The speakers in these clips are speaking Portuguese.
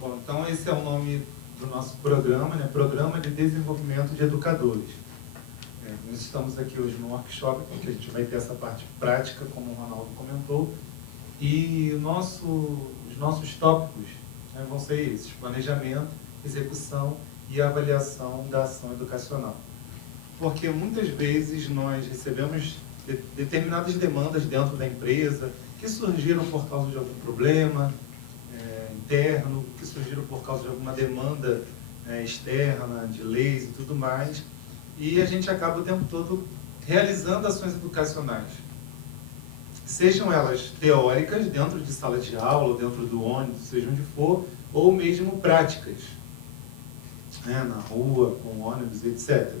Bom, então esse é o nome do nosso programa, né? Programa de Desenvolvimento de Educadores. Nós estamos aqui hoje no workshop, onde a gente vai ter essa parte prática, como o Ronaldo comentou, e os nossos tópicos, né, vão ser esses: planejamento, execução e avaliação da ação educacional. Porque muitas vezes nós recebemos determinadas demandas dentro da empresa que surgiram por causa de algum problema interno, que surgiram por causa de alguma demanda externa, de leis e tudo mais, e a gente acaba o tempo todo realizando ações educacionais, sejam elas teóricas, dentro de sala de aula, ou dentro do ônibus, seja onde for, ou mesmo práticas, né, na rua, com ônibus, etc.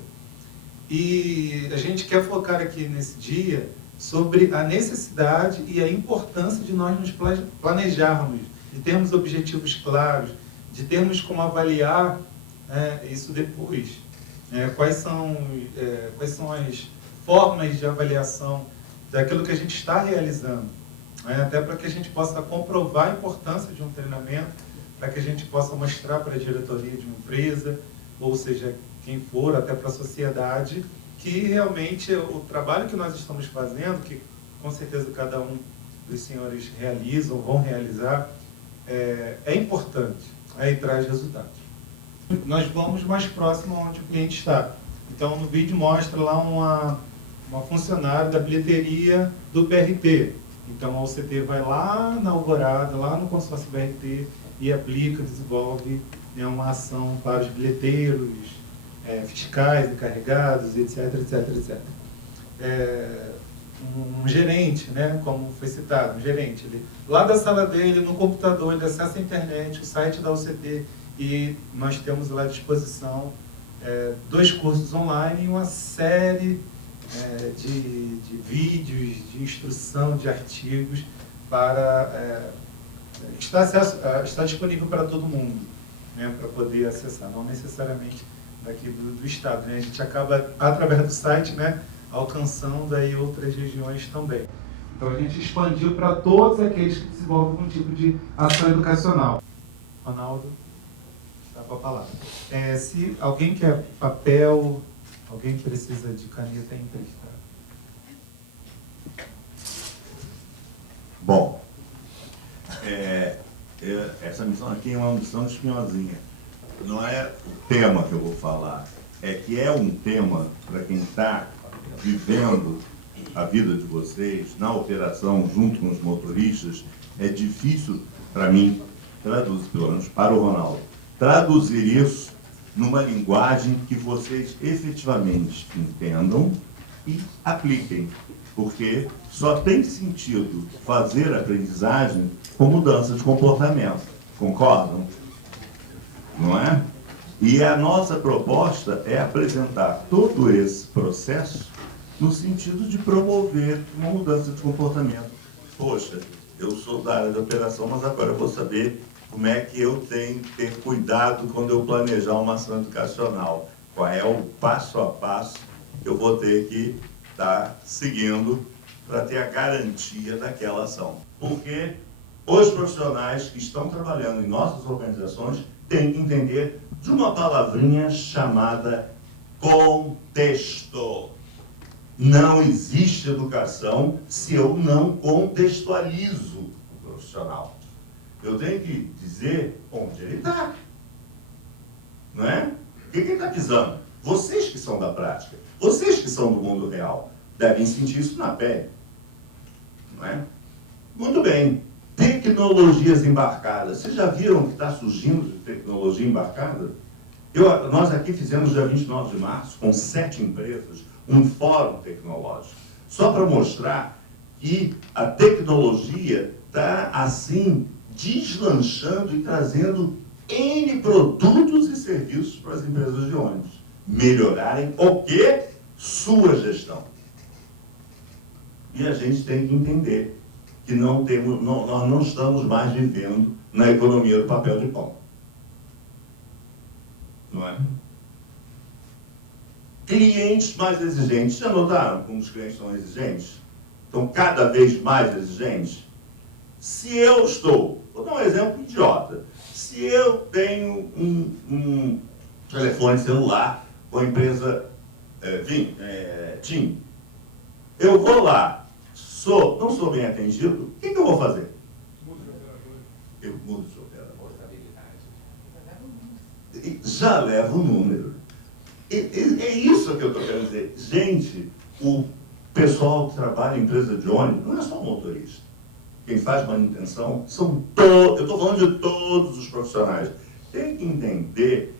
E a gente quer focar aqui nesse dia sobre a necessidade e a importância de nós nos planejarmos, de termos objetivos claros, de termos como avaliar isso depois. Quais são as formas de avaliação daquilo que a gente está realizando, até para que a gente possa comprovar a importância de um treinamento, para que a gente possa mostrar para a diretoria de uma empresa, ou seja, quem for, até para a sociedade, que realmente o trabalho que nós estamos fazendo, que com certeza cada um dos senhores realizam, vão realizar, é importante, e traz resultados. Nós vamos mais próximo onde o cliente está. Então, no vídeo mostra lá uma funcionária da bilheteria do BRT. Então, a OCT vai lá na Alvorada, lá no consórcio BRT, e aplica, desenvolve uma ação para os bilheteiros, fiscais, encarregados, etc, etc, etc. Um gerente, né, como foi citado, um gerente, ele, lá da sala dele, no computador, ele acessa a internet, o site da UCT, e nós temos lá à disposição 2 cursos online e uma série de vídeos, de instrução, de artigos para está disponível para todo mundo, né, para poder acessar, não necessariamente daqui do estado, né? A gente acaba, através do site, né, alcançando aí outras regiões também. Então a gente expandiu para todos aqueles que desenvolvem algum tipo de ação educacional. Ronaldo, está com a palavra. Se alguém quer papel, alguém precisa de caneta, emprestar. Bom, essa missão aqui é uma missão espinhosinha. Não é o tema que eu vou falar, é que é um tema para quem está vivendo a vida de vocês na operação junto com os motoristas. É difícil para mim traduzir, pelo menos para o Ronaldo, traduzir isso numa linguagem que vocês efetivamente entendam e apliquem, porque só tem sentido fazer aprendizagem com mudança de comportamento. Concordam? Não é? E a nossa proposta é apresentar todo esse processo no sentido de promover uma mudança de comportamento. Poxa, eu sou da área de operação, mas agora eu vou saber como é que eu tenho que ter cuidado quando eu planejar uma ação educacional. Qual é o passo a passo que eu vou ter que estar seguindo para ter a garantia daquela ação. Porque os profissionais que estão trabalhando em nossas organizações têm que entender de uma palavrinha chamada contexto. Não existe educação se eu não contextualizo o profissional. Eu tenho que dizer onde ele está. Não é? O que ele está pisando? Vocês que são da prática, vocês que são do mundo real, devem sentir isso na pele. Não é? Muito bem. Tecnologias embarcadas. Vocês já viram o que está surgindo de tecnologia embarcada? Nós aqui fizemos, dia 29 de março, com 7 empresas, um fórum tecnológico, só para mostrar que a tecnologia está, assim, deslanchando e trazendo N produtos e serviços para as empresas de ônibus. Melhorarem o quê? Sua gestão. E a gente tem que entender que nós não estamos mais vivendo na economia do papel de pão. Não é? Clientes mais exigentes. Já notaram como os clientes são exigentes? Estão cada vez mais exigentes? Se eu estou, vou dar um exemplo idiota, Se eu tenho um telefone celular com a empresa TIM, eu vou lá, não sou bem atendido, o que eu vou fazer? Eu mudo de operador. Já leva o número. É isso que eu estou querendo dizer. Gente, o pessoal que trabalha em empresa de ônibus não é só motorista. Quem faz manutenção são todos, eu estou falando de todos os profissionais. Tem que entender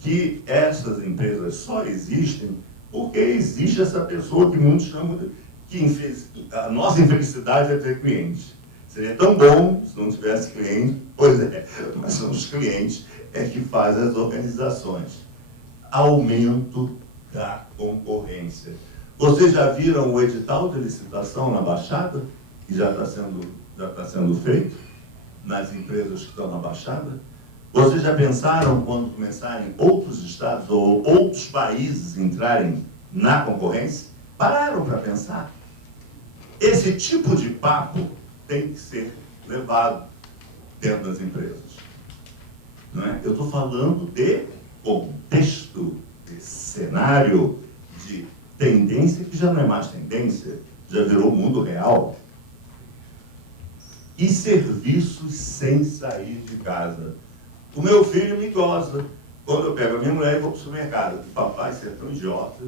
que essas empresas só existem porque existe essa pessoa que muitos chamam de... a nossa infelicidade é ter clientes. Seria tão bom se não tivesse cliente, pois é, mas são os clientes que fazem as organizações. Aumento da concorrência. Vocês já viram o edital de licitação na Baixada, que já está sendo feito nas empresas que estão na Baixada? Vocês já pensaram quando começarem outros estados ou outros países entrarem na concorrência? Pararam para pensar? Esse tipo de papo tem que ser levado dentro das empresas. Não é? Eu estou falando de contexto, de cenário, de tendência que já não é mais tendência, já virou mundo real. E serviços sem sair de casa. O meu filho me goza. Quando eu pego a minha mulher e vou para o supermercado. Papai, você é tão idiota.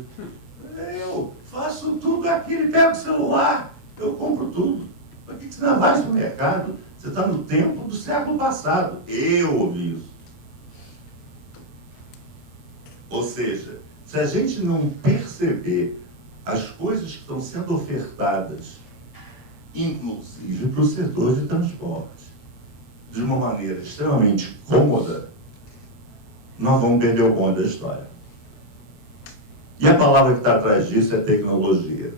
Eu faço tudo aqui, ele pega o celular, eu compro tudo. Para que você não vai ao supermercado? Você está no tempo do século passado. Eu ouvi isso. Ou seja, se a gente não perceber as coisas que estão sendo ofertadas, inclusive para o setor de transporte, de uma maneira extremamente cômoda, nós vamos perder o bonde da história. E a palavra que está atrás disso é tecnologia.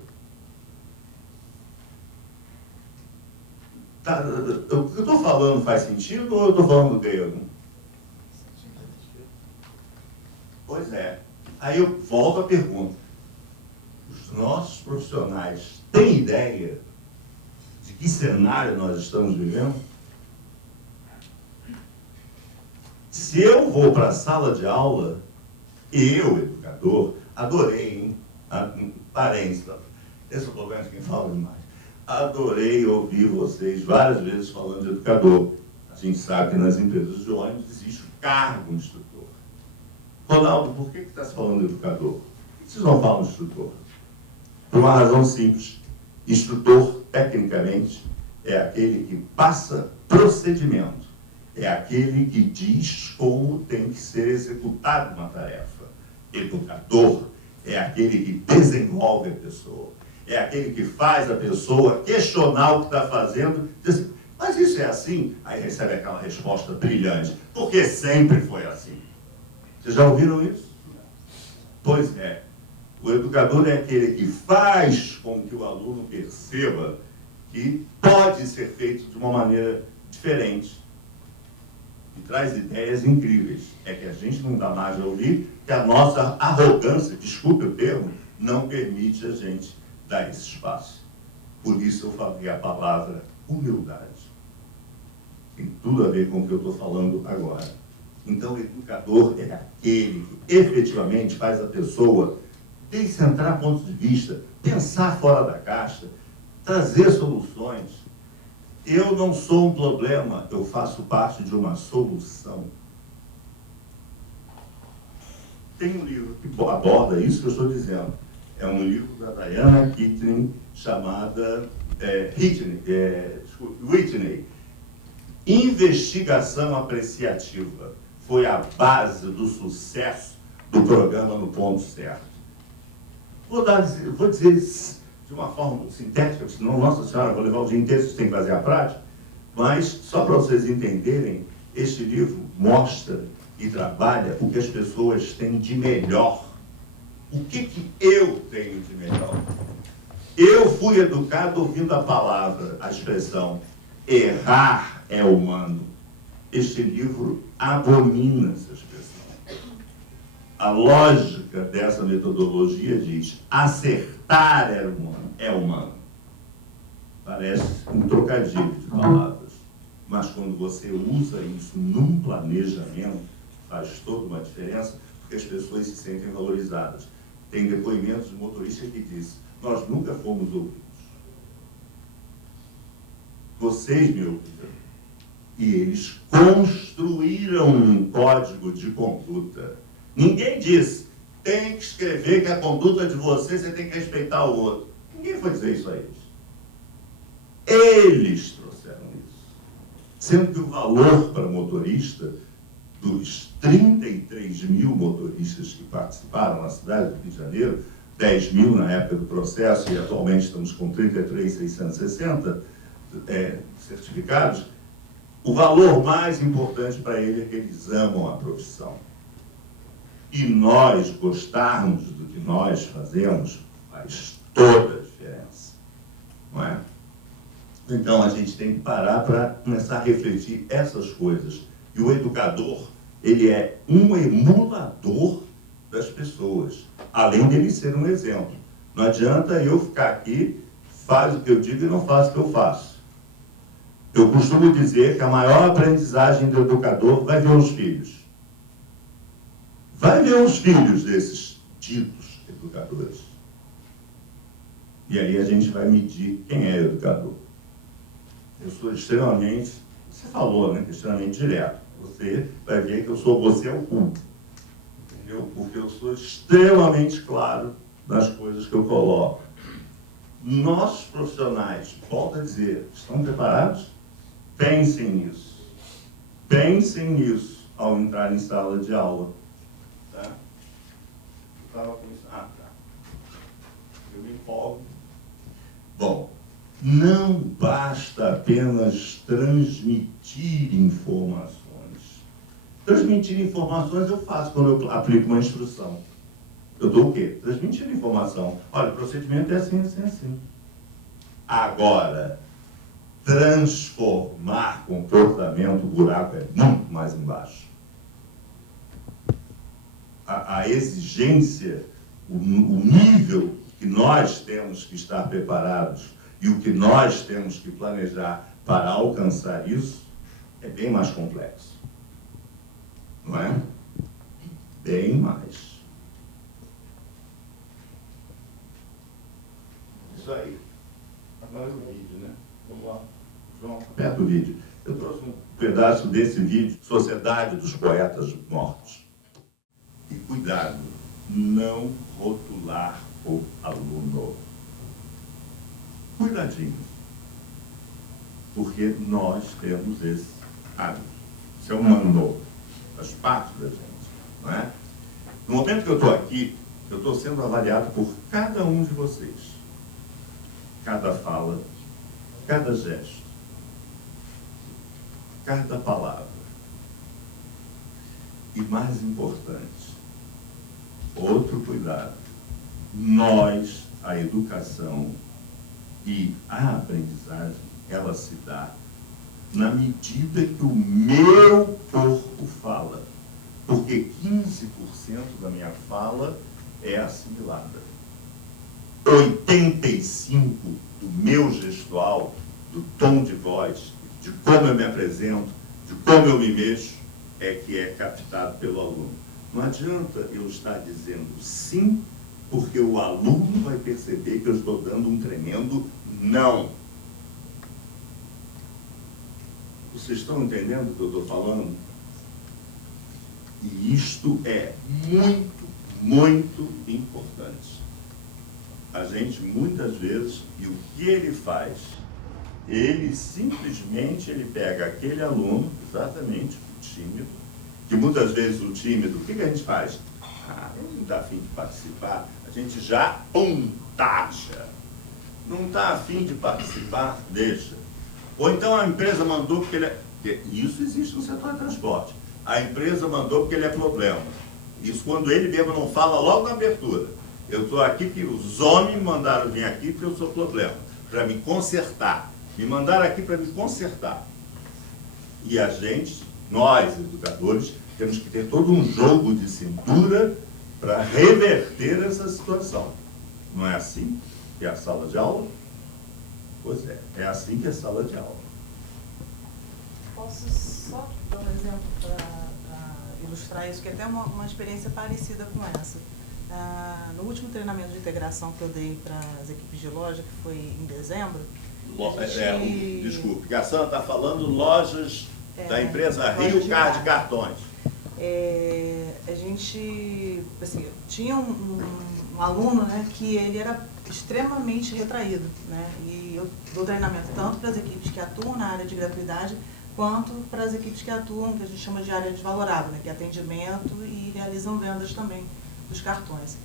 O que eu estou falando faz sentido ou eu estou falando grego? Pois é. Aí eu volto à pergunta. Os nossos profissionais têm ideia de que cenário nós estamos vivendo? Se eu vou para a sala de aula, eu, educador, adorei, hein? Parentes, esse é o problema de quem fala demais. Adorei ouvir vocês várias vezes falando de educador. A gente sabe que nas empresas de ônibus existe o cargo de instrutor. Ronaldo, por que está se falando de educador? Por que vocês não falam de instrutor? Por uma razão simples. Instrutor, tecnicamente, é aquele que passa procedimento. É aquele que diz como tem que ser executada uma tarefa. Educador é aquele que desenvolve a pessoa. É aquele que faz a pessoa questionar o que está fazendo. Diz assim, mas isso é assim? Aí recebe aquela resposta brilhante. Porque sempre foi assim. Vocês já ouviram isso? Pois é. O educador é aquele que faz com que o aluno perceba que pode ser feito de uma maneira diferente. E traz ideias incríveis. É que a gente não dá mais a ouvir, que a nossa arrogância, desculpe o termo, não permite a gente dar esse espaço. Por isso eu falei a palavra humildade. Tem tudo a ver com o que eu estou falando agora. Então, o educador é aquele que efetivamente faz a pessoa descentrar pontos de vista, pensar fora da caixa, trazer soluções. Eu não sou um problema, eu faço parte de uma solução. Tem um livro que aborda isso que eu estou dizendo. É um livro da Diana Kittling, chamada Whitney. Investigação apreciativa. Foi a base do sucesso do programa No Ponto Certo. Vou dizer isso de uma forma sintética, senão, nossa senhora, vou levar o dia inteiro, vocês têm que fazer a prática, mas só para vocês entenderem, este livro mostra e trabalha o que as pessoas têm de melhor. O que eu tenho de melhor? Eu fui educado ouvindo a palavra, a expressão, errar é humano. Este livro abomina essa expressão. A lógica dessa metodologia diz, acertar é humano. Parece um trocadilho de palavras. mas quando você usa isso num planejamento, faz toda uma diferença, porque as pessoas se sentem valorizadas. Tem depoimentos de motorista que diz: nós nunca fomos ouvidos. Vocês me ouviram. E eles construíram um código de conduta. Ninguém disse: tem que escrever que a conduta de você tem que respeitar o outro. Ninguém foi dizer isso a eles. Eles trouxeram isso. Sendo que o valor para o motorista, dos 33 mil motoristas que participaram na cidade do Rio de Janeiro, 10 mil na época do processo, e atualmente estamos com 33.660 certificados, o valor mais importante para ele é que eles amam a profissão. E nós gostarmos do que nós fazemos faz toda a diferença. Não é? Então a gente tem que parar para começar a refletir essas coisas. E o educador, ele é um emulador das pessoas, além dele ser um exemplo. Não adianta eu ficar aqui, faz o que eu digo e não faço o que eu faço. Eu costumo dizer que a maior aprendizagem do educador vai ver os filhos. Vai ver os filhos desses ditos educadores. E aí a gente vai medir quem é educador. Eu sou extremamente, você falou, né, extremamente direto. Você vai ver que você é o culto. Entendeu? Porque eu sou extremamente claro nas coisas que eu coloco. Nós, profissionais, volto a dizer, estão preparados? Pensem nisso. Pensem nisso ao entrar em sala de aula. Tá? Eu estava com isso. Ah, tá. Eu me empolgo. Bom, não basta apenas transmitir informações. Transmitir informações eu faço quando eu aplico uma instrução. Eu dou o quê? Transmitindo informação. Olha, o procedimento é assim, assim, assim. Agora, transformar comportamento, o buraco é muito mais embaixo. A exigência, o nível que nós temos que estar preparados e o que nós temos que planejar para alcançar isso é bem mais complexo. Não é? Bem mais. Isso aí. Agora o vídeo, né? Vamos lá. João, aperta o vídeo. Eu trouxe um pedaço desse vídeo, Sociedade dos Poetas Mortos. E cuidado, não rotular o aluno. Cuidadinho. Porque nós temos esse hábito. Isso é um mandou. Faz parte da gente. Não é? No momento que eu estou aqui, eu estou sendo avaliado por cada um de vocês. Cada fala, cada gesto, cada palavra. E mais importante, outro cuidado, nós, a educação e a aprendizagem, ela se dá na medida que o meu corpo fala. Porque 15% da minha fala é assimilada. 85% do meu gestual, do tom de voz, de como eu me apresento, de como eu me mexo, é que é captado pelo aluno. Não adianta eu estar dizendo sim, porque o aluno vai perceber que eu estou dando um tremendo não. Vocês estão entendendo o que eu estou falando? E isto é muito, muito importante. A gente, muitas vezes, e o que ele faz? Ele simplesmente pega aquele aluno, exatamente, o tímido, que muitas vezes o tímido, o que a gente faz? Ah, ele não está afim de participar, a gente já taxa. Não está afim de participar, deixa. Ou então a empresa mandou porque ele é... Isso existe no setor de transporte. A empresa mandou porque ele é problema. Isso quando ele mesmo não fala logo na abertura. Eu estou aqui porque os homens me mandaram vir aqui porque eu sou problema, para me consertar. Me mandaram aqui para me consertar. E a gente, nós, educadores, temos que ter todo um jogo de cintura para reverter essa situação. Não é assim que é a sala de aula? Pois é assim que é a sala de aula. Posso só dar um exemplo para ilustrar isso, que é até uma experiência parecida com essa. No último treinamento de integração que eu dei para as equipes de loja, que foi em dezembro... Desculpe, Gassana está falando lojas da empresa Rio Card Cartões. A gente, assim, tinha um aluno, né, que ele era extremamente retraído, né, e eu dou treinamento tanto para as equipes que atuam na área de gratuidade, quanto para as equipes que atuam, que a gente chama de área desvalorada, né, que é atendimento e realizam vendas também dos cartões.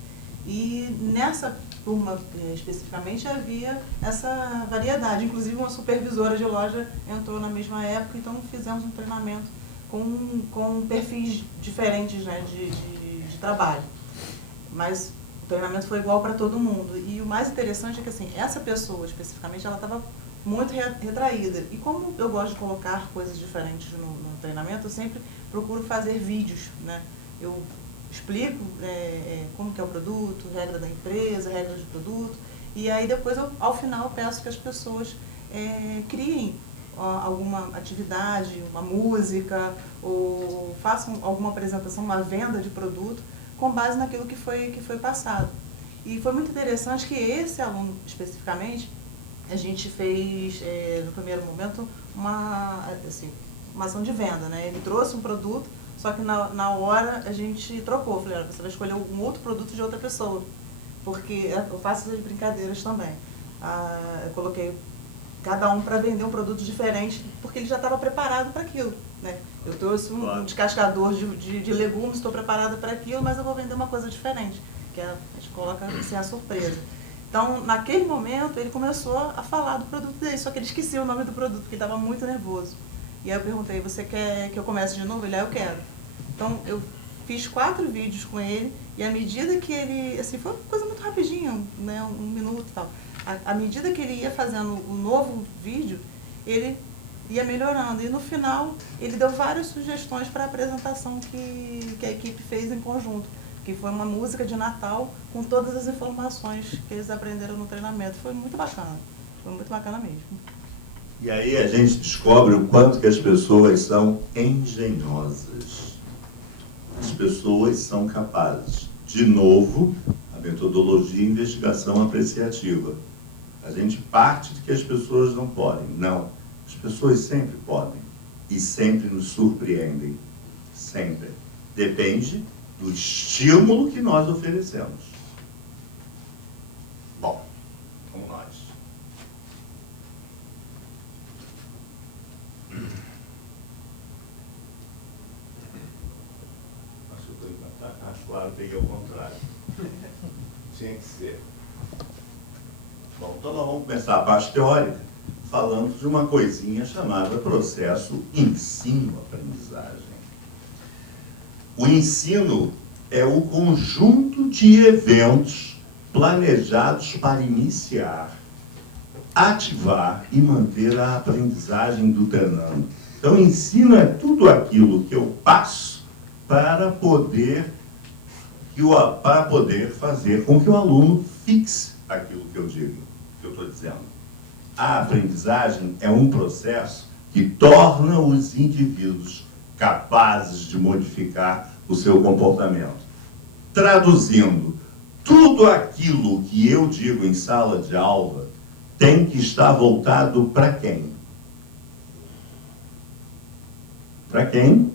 E nessa turma, especificamente, havia essa variedade. Inclusive, uma supervisora de loja entrou na mesma época, então fizemos um treinamento com perfis diferentes, né, de trabalho. Mas o treinamento foi igual para todo mundo. E o mais interessante é que, assim, essa pessoa, especificamente, ela estava muito retraída. E como eu gosto de colocar coisas diferentes no treinamento, eu sempre procuro fazer vídeos, né? Eu explico como que é o produto, regra da empresa, regra de produto, e aí depois, ao final, peço que as pessoas criem alguma atividade, uma música, ou façam alguma apresentação, uma venda de produto, com base naquilo que foi passado. E foi muito interessante que esse aluno, especificamente, a gente fez, no primeiro momento, uma ação de venda, né? Ele trouxe um produto, só que na hora a gente trocou. Falei, olha, você vai escolher um outro produto de outra pessoa, porque eu faço essas brincadeiras também. Eu coloquei cada um para vender um produto diferente, porque ele já estava preparado para aquilo, né? Eu trouxe um descascador de legumes, estou preparada para aquilo, mas eu vou vender uma coisa diferente, que a gente coloca assim, a surpresa. Então, naquele momento, ele começou a falar do produto dele, só que ele esquecia o nome do produto, porque estava muito nervoso. E aí eu perguntei, você quer que eu comece de novo? Ele, eu quero. Então, eu fiz 4 vídeos com ele, e à medida que ele, assim, foi uma coisa muito rapidinha, né, 1 minuto e tal. À medida que ele ia fazendo o novo vídeo, ele ia melhorando. E no final, ele deu várias sugestões para a apresentação que a equipe fez em conjunto, que foi uma música de Natal com todas as informações que eles aprenderam no treinamento. Foi muito bacana mesmo. E aí a gente descobre o quanto que as pessoas são engenhosas. As pessoas são capazes. De novo, a metodologia de investigação apreciativa. A gente parte de que as pessoas não podem. Não. As pessoas sempre podem. E sempre nos surpreendem. Sempre. Depende do estímulo que nós oferecemos. Bom, vamos nós. Acho claro, peguei ao contrário. Tinha que ser. Bom, então nós vamos começar a parte teórica falando de uma coisinha chamada processo ensino-aprendizagem. O ensino é o conjunto de eventos planejados para iniciar, ativar e manter a aprendizagem do treinando. Então, ensino é tudo aquilo que eu passo para poder fazer com que o aluno fixe aquilo que eu digo, que eu estou dizendo. A aprendizagem é um processo que torna os indivíduos capazes de modificar o seu comportamento. Traduzindo, tudo aquilo que eu digo em sala de aula tem que estar voltado para quem? Para quem?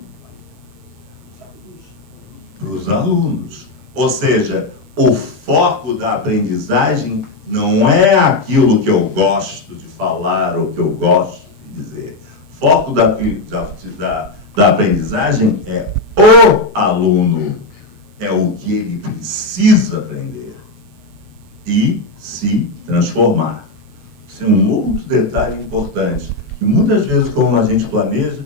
Para os alunos. Ou seja, o foco da aprendizagem não é aquilo que eu gosto de falar ou que eu gosto de dizer. O foco da aprendizagem é o aluno, é o que ele precisa aprender e se transformar. Isso é um outro detalhe importante. E muitas vezes, como a gente planeja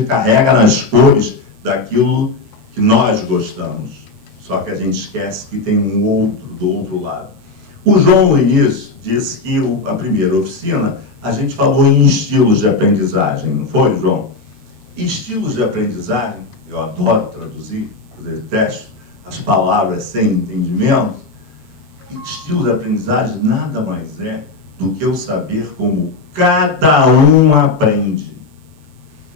e carrega nas cores daquilo que nós gostamos. Só que a gente esquece que tem um outro do outro lado. O João, no início, disse que a primeira oficina, a gente falou em estilos de aprendizagem, não foi, João? Estilos de aprendizagem, eu adoro traduzir, fazer teste, as palavras sem entendimento. Estilos de aprendizagem nada mais é do que eu saber como cada um aprende.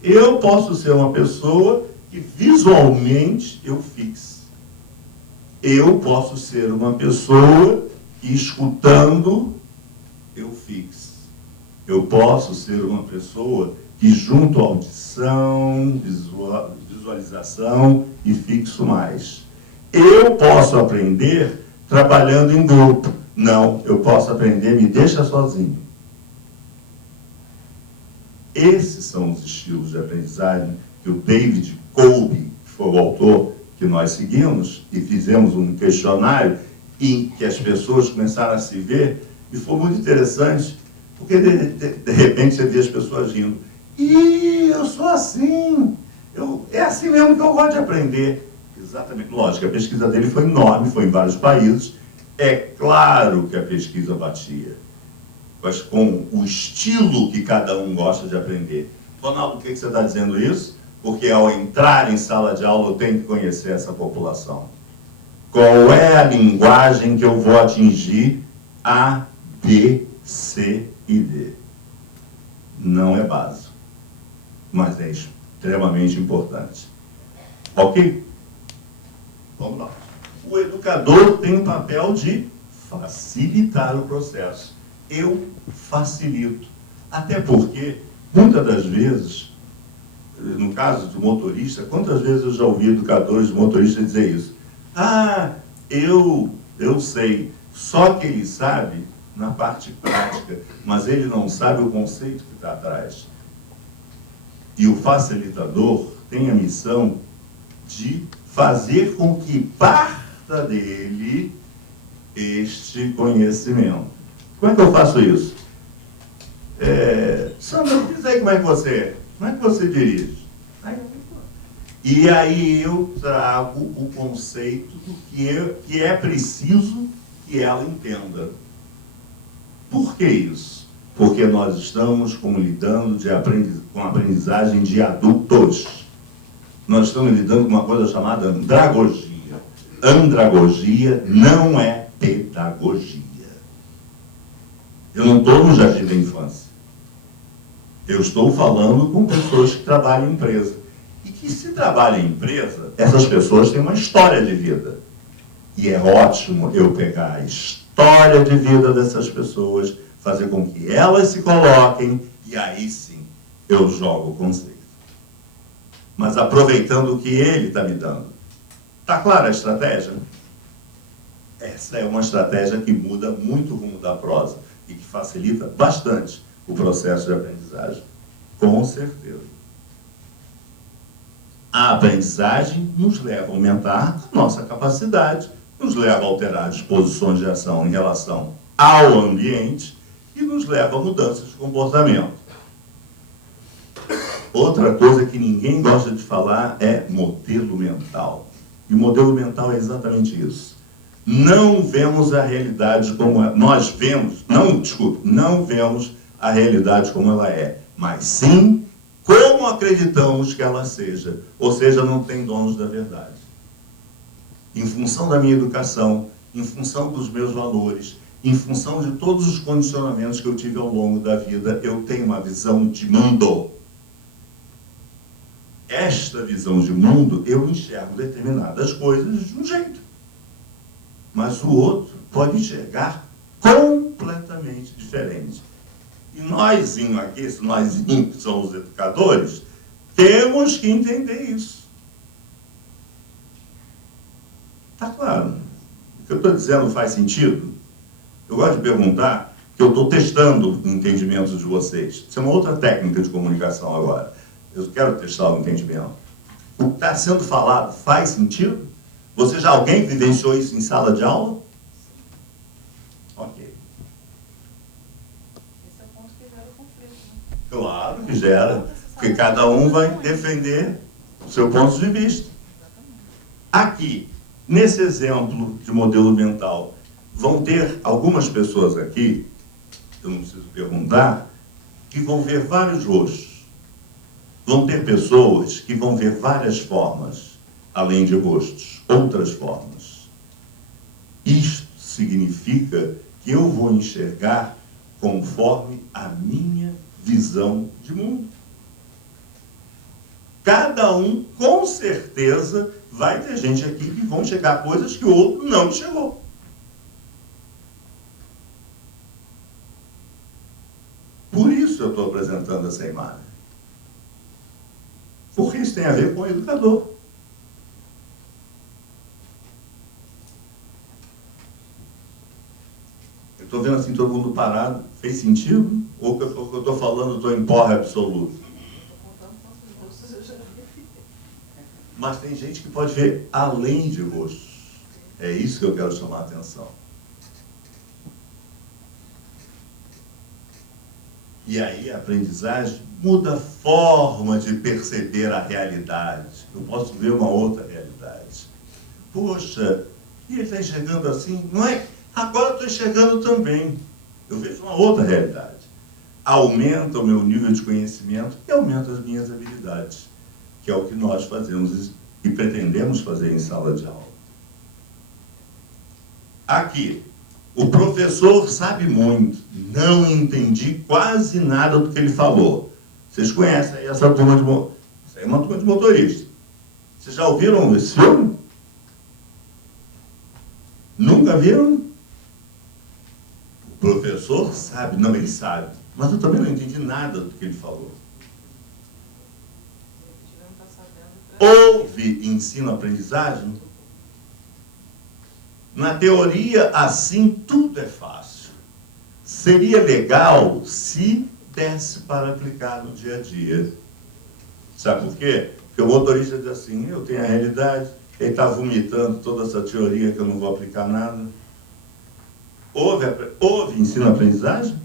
Eu posso ser uma pessoa que visualmente eu fixe. Eu posso ser uma pessoa que escutando eu fixe. Eu posso ser uma pessoa que junto à audição, visualização e fixo mais. Eu posso aprender trabalhando em grupo. Não, eu posso aprender, me deixa sozinho. Esses são os estilos de aprendizagem que o David Kolbe, que foi o autor que nós seguimos, e fizemos um questionário em que as pessoas começaram a se ver, e foi muito interessante, porque de repente você vê as pessoas rindo. E eu sou assim, é assim mesmo que eu gosto de aprender. Exatamente, lógico, a pesquisa dele foi enorme, foi em vários países. É claro que a pesquisa batia, mas com o estilo que cada um gosta de aprender. Ronaldo, por que você está dizendo isso? Porque ao entrar em sala de aula eu tenho que conhecer essa população. Qual é a linguagem que eu vou atingir? A, B, C e D. Não é básico, mas é extremamente importante. Ok? Vamos lá. O educador tem o papel de facilitar o processo. Eu facilito. Até porque, muitas das vezes, no caso do motorista, quantas vezes eu já ouvi educadores de motorista dizer isso? Ah, eu sei, só que ele sabe na parte prática, mas ele não sabe o conceito que está atrás. E o facilitador tem a missão de fazer com que parta dele este conhecimento. Como é que eu faço isso? Sandra, diz aí como é que você dirige? E aí eu trago o conceito do que é preciso que ela entenda. Por que isso? Porque nós estamos lidando com aprendizagem de adultos. Nós estamos lidando com uma coisa chamada andragogia. Andragogia não é pedagogia. Eu não estou no jardim da infância. Eu estou falando com pessoas que trabalham em empresa. E que se trabalham em empresa, essas pessoas têm uma história de vida. E é ótimo eu pegar a história de vida dessas pessoas, fazer com que elas se coloquem, e aí sim eu jogo o conceito. Mas aproveitando o que ele está me dando. Está clara a estratégia? Essa é uma estratégia que muda muito o rumo da prosa e que facilita bastante o processo de aprendizagem. Com certeza. A aprendizagem nos leva a aumentar a nossa capacidade, nos leva a alterar disposições de ação em relação ao ambiente e nos leva a mudanças de comportamento. Outra coisa que ninguém gosta de falar é modelo mental. E o modelo mental é exatamente isso. Não vemos a realidade como é. Não vemos a realidade como ela é, mas sim como acreditamos que ela seja. Ou seja, não tem donos da verdade. Em função da minha educação, em função dos meus valores, em função de todos os condicionamentos que eu tive ao longo da vida, eu tenho uma visão de mundo. Esta visão de mundo, eu enxergo determinadas coisas de um jeito. Mas o outro pode enxergar completamente diferente. E nós aqui, se nós que somos educadores, temos que entender isso. Está claro? O que eu estou dizendo faz sentido? Eu gosto de perguntar, que eu estou testando o entendimento de vocês. Isso é uma outra técnica de comunicação agora. Eu quero testar o entendimento. O que está sendo falado faz sentido? Alguém vivenciou isso em sala de aula? Ok. Esse é o ponto que gera o conflito, né? Claro que gera, porque cada um vai defender o seu ponto de vista. Aqui, nesse exemplo de modelo mental, vão ter algumas pessoas aqui, eu não preciso perguntar, que vão ver vários rostos. Vão ter pessoas que vão ver várias formas, além de rostos, outras formas. Isto significa que eu vou enxergar conforme a minha visão de mundo. cada um, com certeza, vai ter gente aqui que vão chegar coisas que o outro não chegou. Por isso eu estou apresentando essa imagem. Porque isso tem a ver com o educador. Eu estou vendo assim todo mundo parado. Fez sentido? Ou o que eu estou falando, estou em porra absoluto? Mas tem gente que pode ver além de rostos. É isso que eu quero chamar a atenção. E aí a aprendizagem muda a forma de perceber a realidade. Eu posso ver uma outra realidade. Poxa, e ele está enxergando assim? Não é? Agora eu estou enxergando também. Eu vejo uma outra realidade. Aumenta o meu nível de conhecimento e aumenta as minhas habilidades, que é o que nós fazemos e pretendemos fazer em sala de aula. Aqui, o professor sabe muito, não entendi quase nada do que ele falou. Vocês conhecem aí essa turma de motorista? Isso aí é uma turma de motorista. Vocês já ouviram esse filme? Nunca viram? O professor sabe, não, ele sabe, mas eu também não entendi nada do que ele falou. Houve ensino-aprendizagem? Na teoria, assim, tudo é fácil. Seria legal se desse para aplicar no dia a dia. Sabe por quê? Porque o motorista diz assim, eu tenho a realidade, ele está vomitando toda essa teoria que eu não vou aplicar nada. Houve ensino-aprendizagem?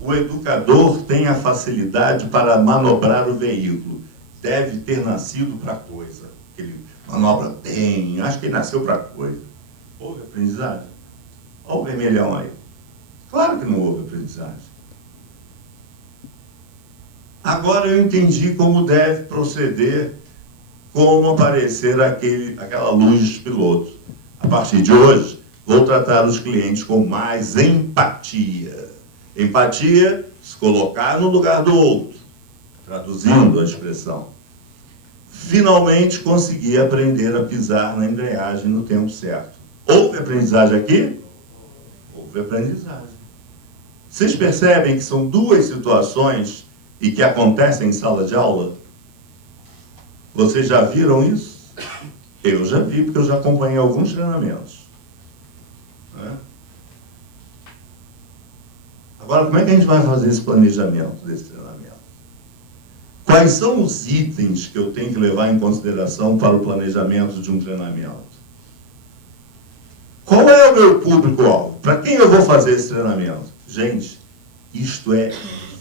O educador tem a facilidade para manobrar o veículo. Deve ter nascido para coisa. Ele manobra bem, acho que ele nasceu para coisa. Houve aprendizagem? Olha o vermelhão aí. Claro que não houve aprendizagem. Agora eu entendi como deve proceder, como aparecer aquela luz dos pilotos. A partir de hoje, vou tratar os clientes com mais empatia. Empatia, se colocar no lugar do outro, traduzindo a expressão. Finalmente consegui aprender a pisar na embreagem no tempo certo. Houve aprendizagem aqui? Houve aprendizagem. Vocês percebem que são duas situações e que acontecem em sala de aula? Vocês já viram isso? Eu já vi, porque eu já acompanhei alguns treinamentos. Agora, como é que a gente vai fazer esse planejamento desse treinamento? Quais são os itens que eu tenho que levar em consideração para o planejamento de um treinamento? Qual é o meu público-alvo? Para quem eu vou fazer esse treinamento? Gente, isto é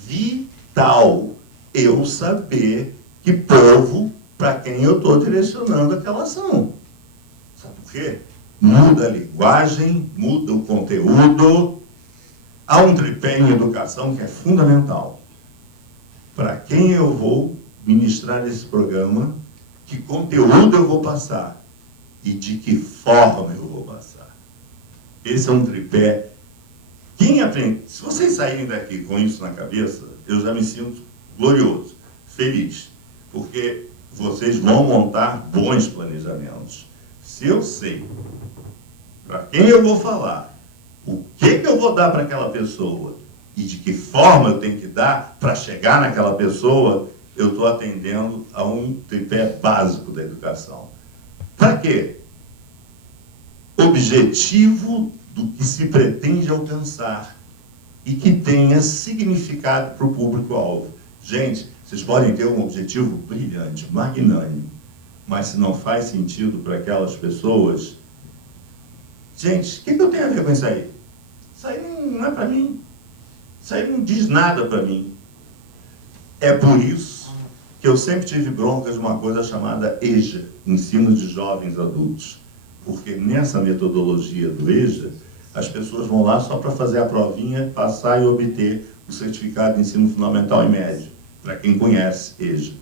vital. Eu saber que povo para quem eu estou direcionando aquela ação. Sabe por quê? Muda a linguagem, muda o conteúdo. Há um tripé em educação que é fundamental. Para quem eu vou ministrar esse programa, que conteúdo eu vou passar e de que forma eu vou passar. Esse é um tripé. Quem aprende, se vocês saírem daqui com isso na cabeça, eu já me sinto glorioso, feliz, porque vocês vão montar bons planejamentos. Se eu sei para quem eu vou falar, o que eu vou dar para aquela pessoa, e de que forma eu tenho que dar para chegar naquela pessoa, eu estou atendendo a um tripé básico da educação. Para quê? Objetivo do que se pretende alcançar e que tenha significado para o público-alvo. Gente, vocês podem ter um objetivo brilhante, magnânimo, mas se não faz sentido para aquelas pessoas, gente, o que eu tenho a ver com isso aí? Isso aí não é para mim. Isso aí não diz nada para mim. É por isso que eu sempre tive bronca de uma coisa chamada EJA, Ensino de Jovens Adultos. Porque nessa metodologia do EJA, as pessoas vão lá só para fazer a provinha, passar e obter o certificado de ensino fundamental e médio, para quem conhece EJA.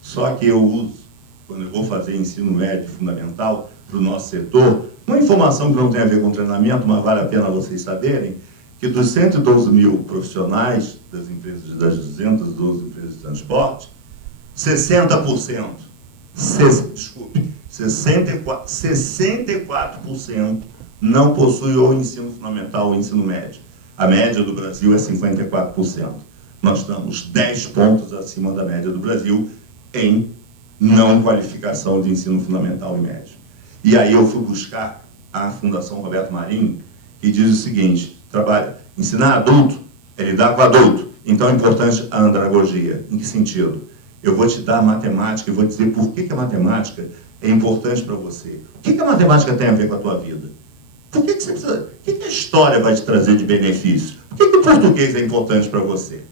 Só que eu uso, quando eu vou fazer ensino médio fundamental para o nosso setor, uma informação que não tem a ver com treinamento, mas vale a pena vocês saberem, que dos 112 mil profissionais das 212 empresas de transporte, 60%, desculpe, 64% não possui ou ensino fundamental ou ensino médio. A média do Brasil é 54%. Nós estamos 10 pontos acima da média do Brasil em não qualificação de ensino fundamental e médio. E aí eu fui buscar a Fundação Roberto Marinho, que diz o seguinte: ensinar adulto é lidar com adulto. Então é importante a andragogia. Em que sentido? Eu vou te dar matemática e vou dizer por que a matemática é importante para você. O que a matemática tem a ver com a tua vida? Por que você precisa? O que a história vai te trazer de benefício? Por que o português é importante para você?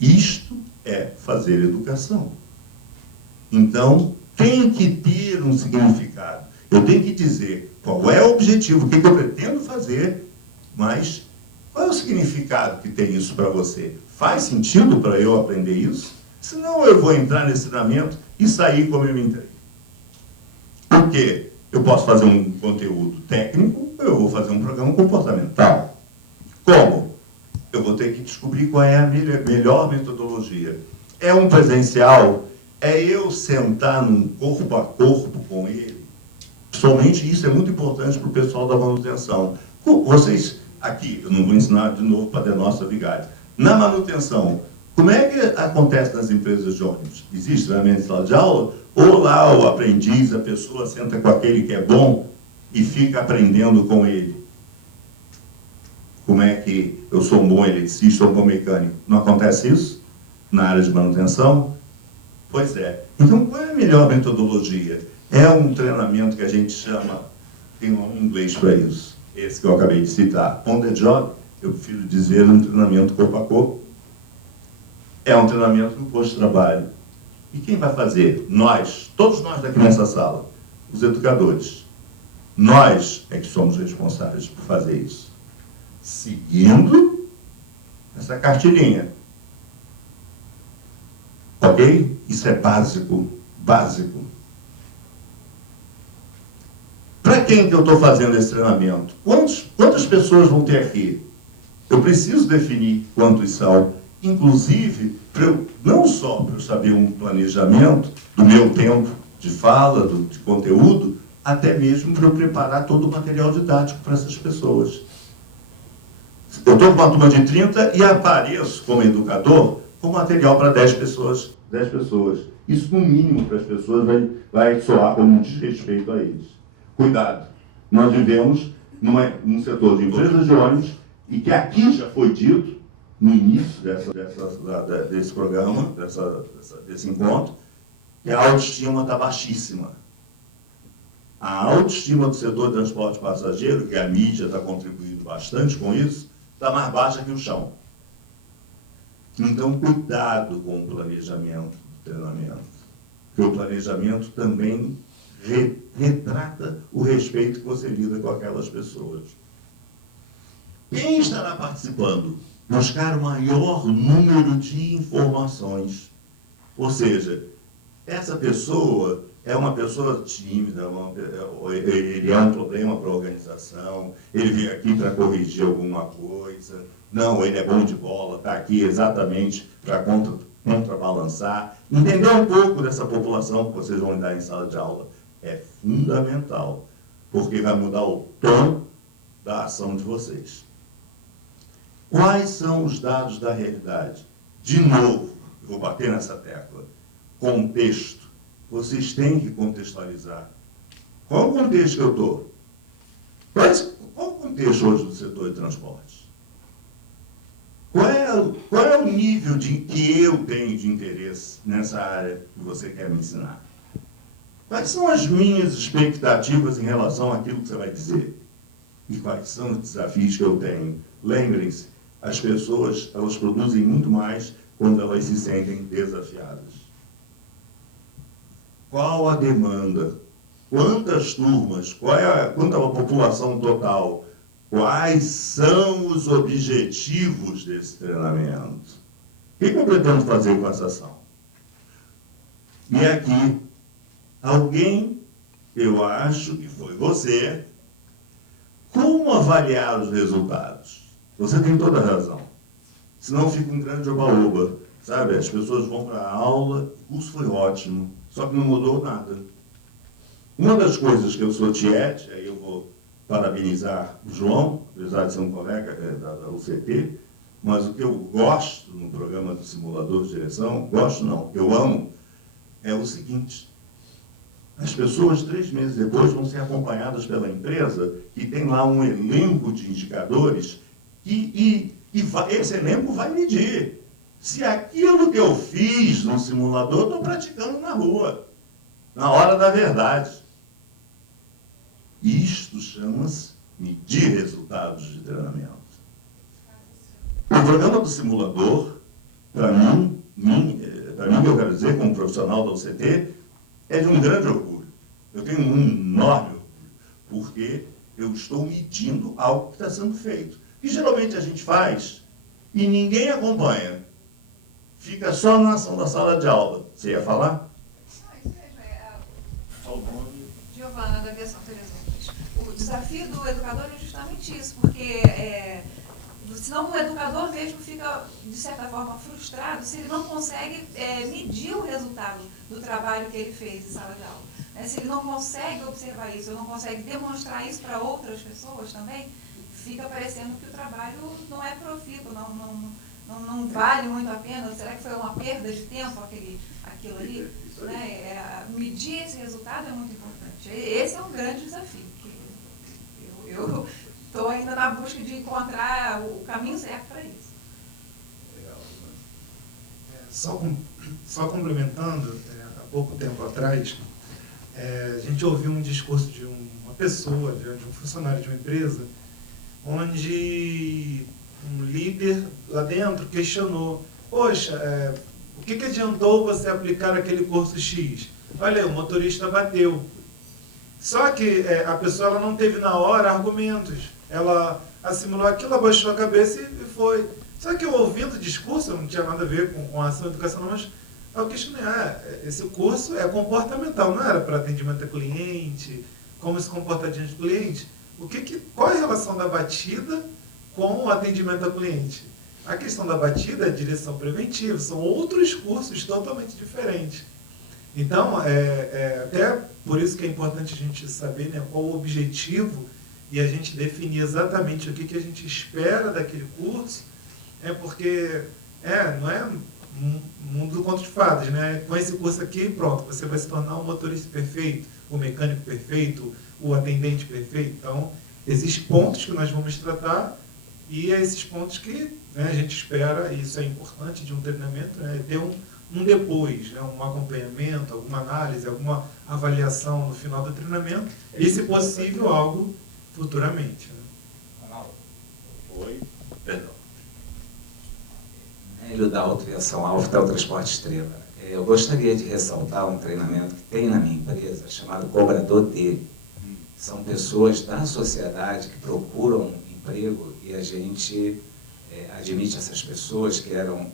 Isto é fazer educação. Então, tem que ter um significado. Eu tenho que dizer qual é o objetivo, o que eu pretendo fazer, mas qual é o significado que tem isso para você? Faz sentido para eu aprender isso? Senão eu vou entrar nesse treinamento e sair como eu entrei. Por quê? Eu posso fazer um conteúdo técnico, ou eu vou fazer um programa comportamental. Como? Eu vou ter que descobrir qual é a melhor metodologia. É um presencial? É eu sentar num corpo a corpo com ele? Somente isso é muito importante para o pessoal da manutenção. Vocês, aqui, eu não vou ensinar de novo para a nossa vigária. Na manutenção, como é que acontece nas empresas de ônibus? Existe treinamento em sala de aula? Ou lá o aprendiz, a pessoa senta com aquele que é bom e fica aprendendo com ele? Como é que eu sou um bom eletricista ou um bom mecânico? Não acontece isso na área de manutenção? Pois é. Então, qual é a melhor metodologia? É um treinamento que a gente chama, tem um nome em inglês para isso, esse que eu acabei de citar, on the job. Eu prefiro dizer um treinamento corpo a corpo. É um treinamento no posto de trabalho. E quem vai fazer? Nós, todos nós daqui nessa sala, os educadores. Nós é que somos responsáveis por fazer isso. Seguindo essa cartilhinha. Ok? Isso é básico, básico. Para quem que eu estou fazendo esse treinamento? Quantas pessoas vão ter aqui? Eu preciso definir quantos são, inclusive, não só para eu saber um planejamento do meu tempo de fala, de conteúdo, até mesmo para eu preparar todo o material didático para essas pessoas. Eu estou com uma turma de 30 e apareço como educador com material para 10 pessoas. 10 pessoas. Isso, no mínimo, para as pessoas vai soar como um desrespeito a eles. Cuidado. Nós vivemos num setor de empresas de ônibus e que aqui já foi dito, no início desse programa, desse encontro, que a autoestima está baixíssima. A autoestima do setor de transporte passageiro, que a mídia está contribuindo bastante com isso, está mais baixa que o chão. Então, cuidado com o planejamento do treinamento, porque o planejamento também retrata o respeito que você lida com aquelas pessoas. Quem estará participando? Buscar o maior número de informações. Ou seja, essa pessoa é uma pessoa tímida, ele é um problema para a organização, ele veio aqui para corrigir alguma coisa, não, ele é bom de bola, está aqui exatamente para contrabalançar. Entender um pouco dessa população que vocês vão lidar em sala de aula é fundamental, porque vai mudar o tom da ação de vocês. Quais são os dados da realidade? De novo, eu vou bater nessa tecla. Contexto. Vocês têm que contextualizar. Qual o contexto que eu estou? Qual o contexto hoje do setor de transportes? Qual é o nível que eu tenho de interesse nessa área que você quer me ensinar? Quais são as minhas expectativas em relação àquilo que você vai dizer? E quais são os desafios que eu tenho? Lembrem-se, as pessoas, elas produzem muito mais quando elas se sentem desafiadas. Qual a demanda? Quantas turmas? Quanto a população total? Quais são os objetivos desse treinamento? O que eu pretendo fazer com essa ação? E aqui, alguém, eu acho que foi você, como avaliar os resultados? Você tem toda a razão. Senão fica um grande oba-oba. sabe? As pessoas vão para a aula, o curso foi ótimo, só que não mudou nada. Uma das coisas que eu sou tiete, aí eu vou parabenizar o João, apesar de ser um colega da UCT, mas o que eu gosto no programa do simulador de direção, gosto não, eu amo, é o seguinte: as pessoas 3 meses depois vão ser acompanhadas pela empresa, que tem lá um elenco de indicadores, esse elenco vai medir se aquilo que eu fiz no simulador estou praticando na rua, na hora da verdade. Isto chama-se medir resultados de treinamento. O programa do simulador, para mim, eu quero dizer, como profissional da UCT, é de um grande orgulho. Eu tenho um enorme orgulho, porque eu estou medindo algo que está sendo feito. E geralmente a gente faz e ninguém acompanha. Fica só na ação da sala de aula. Você ia falar? Isso mesmo, Giovana, da Aviação Teresópolis. O desafio do educador é justamente isso, porque senão o educador mesmo fica, de certa forma, frustrado se ele não consegue medir o resultado do trabalho que ele fez em sala de aula. Se ele não consegue observar isso, não consegue demonstrar isso para outras pessoas também, fica parecendo que o trabalho não é profícuo, não vale muito a pena. Será que foi uma perda de tempo aquilo ali? Medir esse resultado é muito importante. Esse é um grande desafio. Eu estou ainda na busca de encontrar o caminho certo para isso. Só complementando, há pouco tempo atrás, a gente ouviu um discurso de uma pessoa, de um funcionário de uma empresa, onde um líder lá dentro questionou: poxa, o que adiantou você aplicar aquele curso X? Olha, o motorista bateu. Só que a pessoa ela não teve na hora argumentos. Ela assimilou aquilo, abaixou a cabeça e foi. Só que eu ouvindo o discurso, não tinha nada a ver com a ação educacional, mas eu questionei: esse curso é comportamental, não era para atendimento a cliente, como se comporta diante do cliente? Qual é a relação da batida com o atendimento ao cliente? A questão da batida é direção preventiva, são outros cursos totalmente diferentes. Então, até por isso que é importante a gente saber, né, qual o objetivo e a gente definir exatamente o que a gente espera daquele curso, porque não é mundo do conto de fadas, né? Com esse curso aqui, pronto, você vai se tornar um motorista perfeito, o mecânico perfeito, o atendente perfeito. Então, existem pontos que nós vamos tratar e é esses pontos que, né, a gente espera, e isso é importante de um treinamento, ter um depois, né, um acompanhamento, alguma análise, alguma avaliação no final do treinamento e, se possível, algo futuramente. Né? Oi? Perdão. Hélio da Autoaviação Alfa, Teletransporte Estrela. Eu gostaria de ressaltar um treinamento que tem na minha empresa, chamado Cobrador D. São pessoas da sociedade que procuram emprego e a gente admite essas pessoas que eram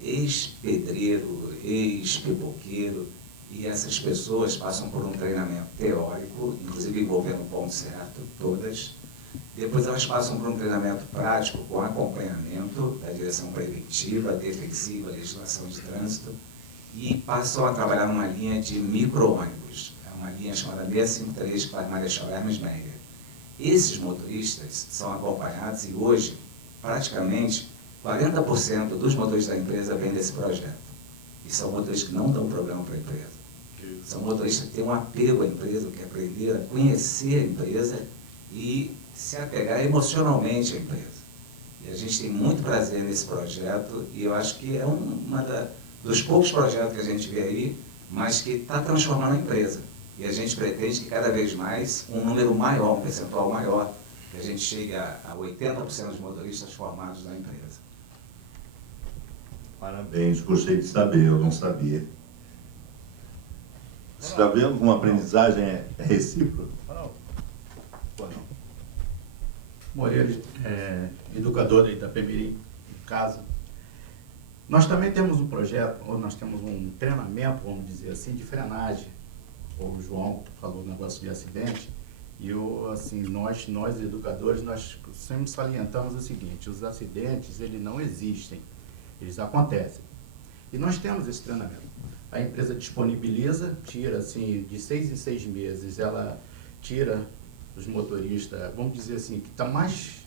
ex-pedreiro, ex-pipoqueiro, e essas pessoas passam por um treinamento teórico, inclusive envolvendo o ponto certo, todas. Depois elas passam por um treinamento prático com acompanhamento da direção preventiva, defensiva, legislação de trânsito, e passam a trabalhar numa linha de micro-ônibus. É uma linha chamada 653, que faz Marechal Hermes Meyer. Esses motoristas são acompanhados e hoje, praticamente, 40% dos motoristas da empresa vêm desse projeto. E são motoristas que não dão problema para a empresa. São motoristas que têm um apego à empresa, que querem aprender a conhecer a empresa e se apegar emocionalmente à empresa. E a gente tem muito prazer nesse projeto e eu acho que é dos poucos projetos que a gente vê aí, mas que está transformando a empresa. E a gente pretende que cada vez mais um número maior, um percentual maior, que a gente chegue a 80% dos motoristas formados na empresa. Parabéns, gostei de saber, eu não sabia. Você está vendo como a aprendizagem é recíproca? Moreira, educador da Itapemirim, no caso. Nós também temos um projeto, ou nós temos um treinamento, vamos dizer assim, de frenagem. O João falou do negócio de acidente, e nós educadores, nós sempre salientamos o seguinte: os acidentes, eles não existem, eles acontecem. E nós temos esse treinamento. A empresa disponibiliza, tira assim, de 6 em 6 meses, ela tira os motoristas, vamos dizer assim, que está mais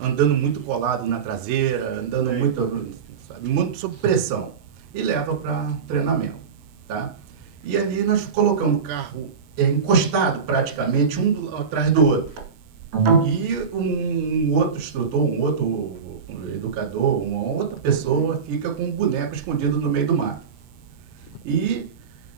andando muito colado na traseira, andando muito, sabe, muito sob pressão, e leva para treinamento, tá? E ali nós colocamos o carro encostado praticamente um atrás do outro. E um outro instrutor, um outro educador, uma outra pessoa fica com um boneco escondido no meio do mato. E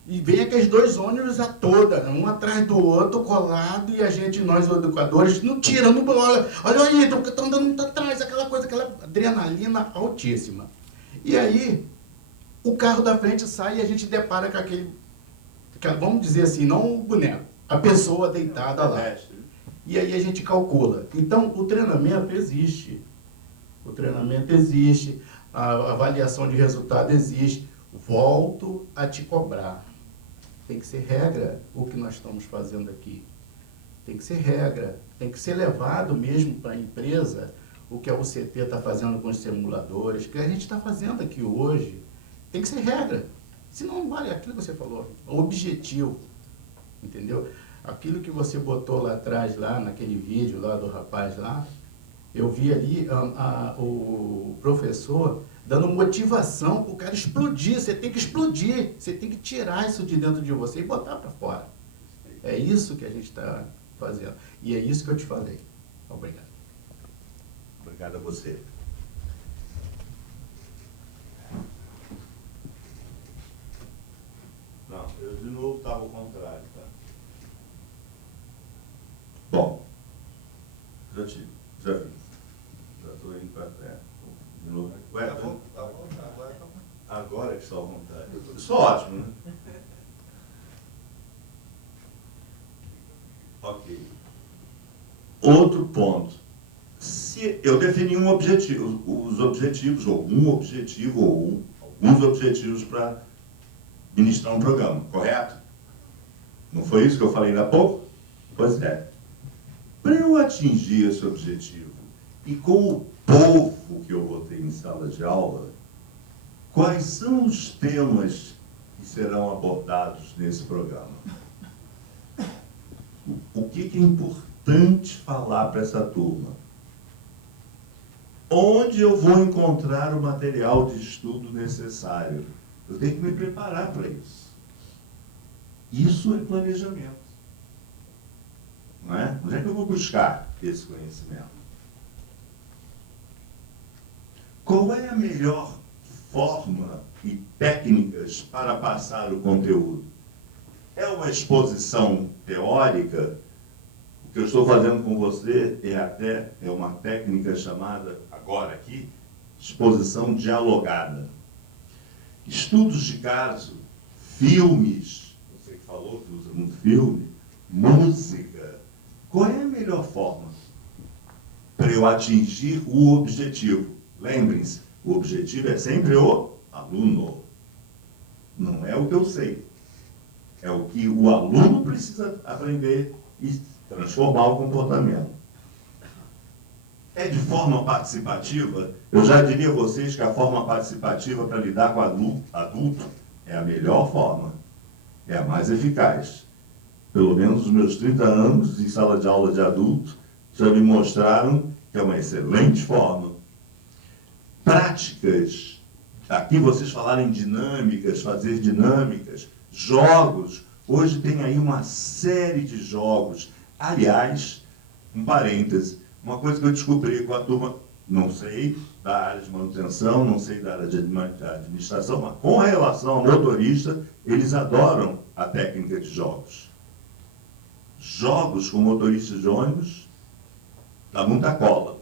vem aqueles dois ônibus a toda, um atrás do outro, colado, e a gente, nós educadores, não tira, não olha aí, estão andando muito atrás, aquela coisa, aquela adrenalina altíssima. E aí, o carro da frente sai e a gente depara com aquele, vamos dizer assim, não o boneco, a pessoa deitada lá. E aí a gente calcula. Então, o treinamento existe. O treinamento existe, a avaliação de resultado existe. Volto a te cobrar. Tem que ser regra o que nós estamos fazendo aqui. Tem que ser regra. Tem que ser levado mesmo para a empresa o que a UCT está fazendo com os simuladores, que a gente está fazendo aqui hoje. Tem que ser regra. Senão não vale aquilo que você falou. O objetivo. Entendeu? Aquilo que você botou lá atrás, lá naquele vídeo lá do rapaz lá, eu vi ali o professor dando motivação para o cara explodir. Você tem que explodir, você tem que tirar isso de dentro de você e botar para fora. É isso que a gente está fazendo. E é isso que eu te falei. Obrigado. Obrigado a você. Não, eu de novo estava ao contrário, tá? Bom, já fiz. Já estou indo para trás. De novo. Agora que estou à vontade. Isso é ótimo, né? Ok. Outro ponto. Se eu defini um objetivo, os objetivos, ou um objetivo, ou alguns objetivos para ministrar um programa, correto? Não foi isso que eu falei ainda há pouco? Pois é. Para eu atingir esse objetivo, e com o povo que eu botei em sala de aula, quais são os temas que serão abordados nesse programa? O que é importante falar para essa turma? Onde eu vou encontrar o material de estudo necessário? Eu tenho que me preparar para isso. Isso é planejamento. Não é? Onde é que eu vou buscar esse conhecimento? Qual é a melhor forma e técnicas para passar o conteúdo? É uma exposição teórica? O que eu estou fazendo com você é uma técnica chamada, agora aqui, exposição dialogada. Estudos de caso, filmes, você que falou que usa muito filme, música. Qual é a melhor forma para eu atingir o objetivo? Lembrem-se, o objetivo é sempre o aluno. Não é o que eu sei. É o que o aluno precisa aprender e transformar o comportamento. É de forma participativa? Eu já diria a vocês que a forma participativa para lidar com adulto é a melhor forma. É a mais eficaz. Pelo menos os meus 30 anos em sala de aula de adulto já me mostraram que é uma excelente forma. Práticas. Aqui vocês falaram em dinâmicas, fazer dinâmicas, jogos. Hoje tem aí uma série de jogos. Aliás, um parêntese, uma coisa que eu descobri com a turma, não sei da área de manutenção, não sei da área de administração, mas com relação ao motorista, eles adoram a técnica de jogos. Jogos com motoristas de ônibus dá muita cola.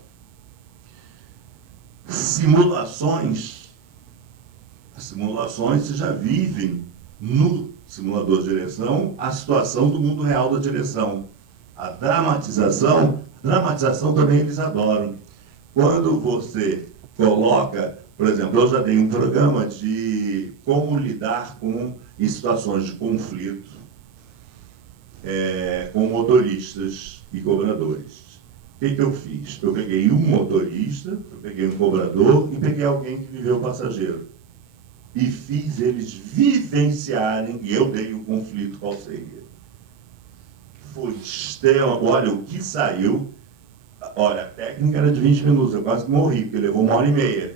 Simulações. As simulações vocês já vivem no simulador de direção a situação do mundo real da direção. A dramatização também eles adoram. Quando você coloca, por exemplo, eu já dei um programa de como lidar com situações de conflito com motoristas e cobradores. O que eu fiz? Eu peguei um motorista, eu peguei um cobrador e peguei alguém que viveu passageiro. e fiz eles vivenciarem, e eu dei o conflito qual seria. Foi extremo. Olha, o que saiu, olha, a técnica era de 20 minutos, eu quase morri, porque levou 1h30.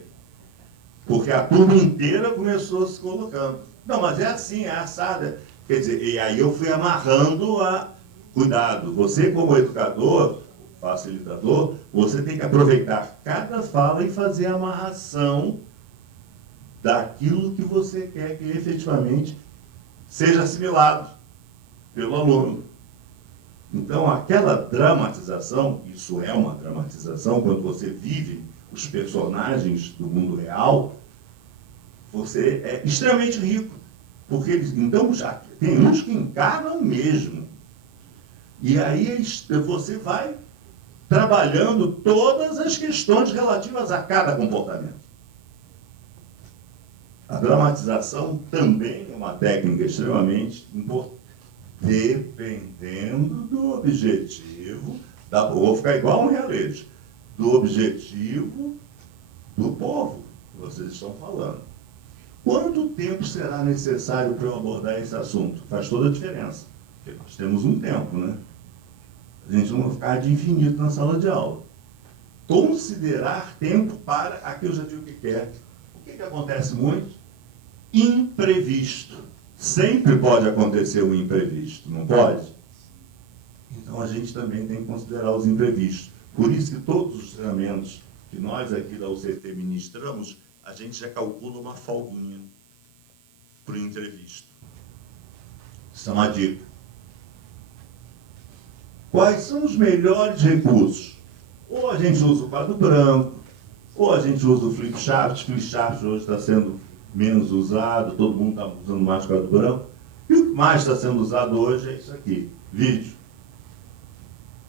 Porque a turma inteira começou se colocando. Não, mas é assim, é assada. Quer dizer, e aí eu fui amarrando a... Cuidado, você como educador, facilitador, você tem que aproveitar cada fala e fazer a amarração daquilo que você quer que efetivamente seja assimilado pelo aluno. Então, aquela dramatização, isso é uma dramatização, quando você vive os personagens do mundo real, você é extremamente rico. Porque eles, então, já tem uns que encarnam mesmo. E aí você vai trabalhando todas as questões relativas a cada comportamento. A dramatização também é uma técnica extremamente importante, dependendo do objetivo, vou ficar igual um realejo, do objetivo do povo que vocês estão falando. Quanto tempo será necessário para eu abordar esse assunto? Faz toda a diferença, porque nós temos um tempo, né? A gente não vai ficar de infinito na sala de aula. Considerar tempo para, aqui eu já digo o que quer. O que acontece muito? Imprevisto. Sempre pode acontecer um imprevisto, não pode? Então a gente também tem que considerar os imprevistos. Por isso que todos os treinamentos que nós aqui da UCT ministramos, a gente já calcula uma folguinha para o imprevisto. Isso é uma dica. Quais são os melhores recursos? Ou a gente usa o quadro branco, ou a gente usa o flipchart. Flipchart hoje está sendo menos usado, todo mundo está usando mais o quadro branco. E o que mais está sendo usado hoje é isso aqui, vídeo.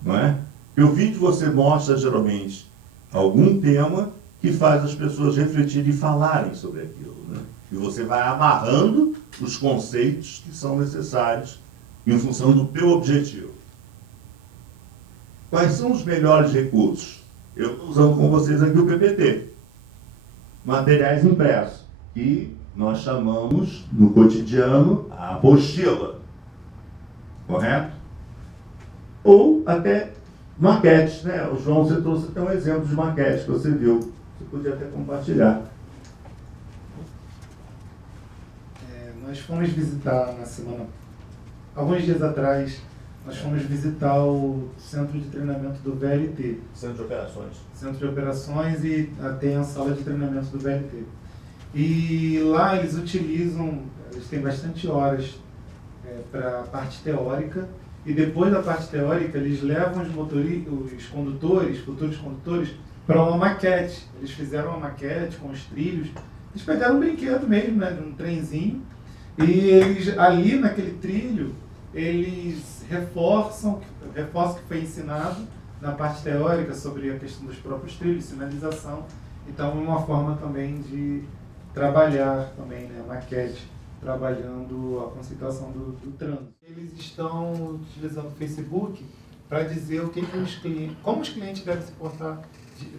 Não é? E o vídeo você mostra geralmente algum tema que faz as pessoas refletirem e falarem sobre aquilo. Né? E você vai amarrando os conceitos que são necessários em função do teu objetivo. Quais são os melhores recursos? Eu estou usando com vocês aqui o PPT. Materiais impressos, que nós chamamos, no cotidiano, a apostila. Correto? Ou até maquetes, né? O João, você trouxe até um exemplo de maquete que você viu. Você podia até compartilhar. Nós fomos visitar na semana, alguns dias atrás, nós fomos visitar o centro de treinamento do VLT. Centro de Operações. Centro de Operações e tem a sala de treinamento do VLT. E lá eles têm bastante horas para a parte teórica, e depois da parte teórica eles levam os condutores, futuros condutores, para uma maquete. Eles fizeram uma maquete com os trilhos, eles pegaram um brinquedo mesmo, né, de um trenzinho, e eles, ali naquele trilho, eles reforçam o que foi ensinado na parte teórica sobre a questão dos próprios trilhos, sinalização. Então, é uma forma também de trabalhar também, né, a maquete, trabalhando a conceituação do trânsito. Eles estão utilizando o Facebook para dizer o que como os clientes devem se portar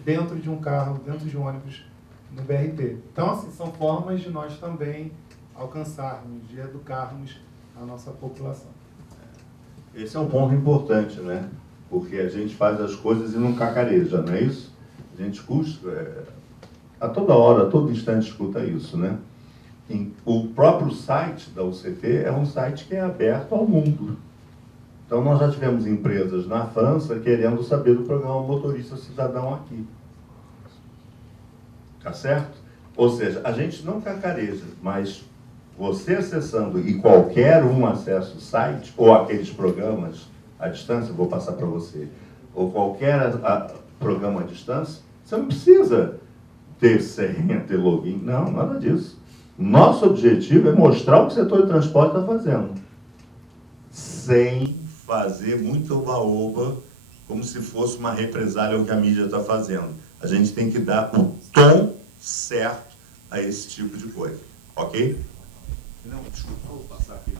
dentro de um carro, dentro de um ônibus no BRT. Então, assim, são formas de nós também alcançarmos, de educarmos a nossa população. Esse é um ponto importante, né? Porque a gente faz as coisas e não cacareja, não é isso? A gente a toda hora, a todo instante escuta isso, né? O próprio site da UCT é um site que é aberto ao mundo. Então, nós já tivemos empresas na França querendo saber do programa Motorista Cidadão aqui. Tá certo? Ou seja, a gente não cacareja, mas você acessando e qualquer um acessa o site, ou aqueles programas à distância, vou passar para você, ou qualquer programa à distância, você não precisa ter senha, ter login, não, nada disso. Nosso objetivo é mostrar o que o setor de transporte está fazendo, sem fazer muito oba-oba, como se fosse uma represália ao que a mídia está fazendo. A gente tem que dar o tom certo a esse tipo de coisa, ok? Não, desculpa, vou passar aqui.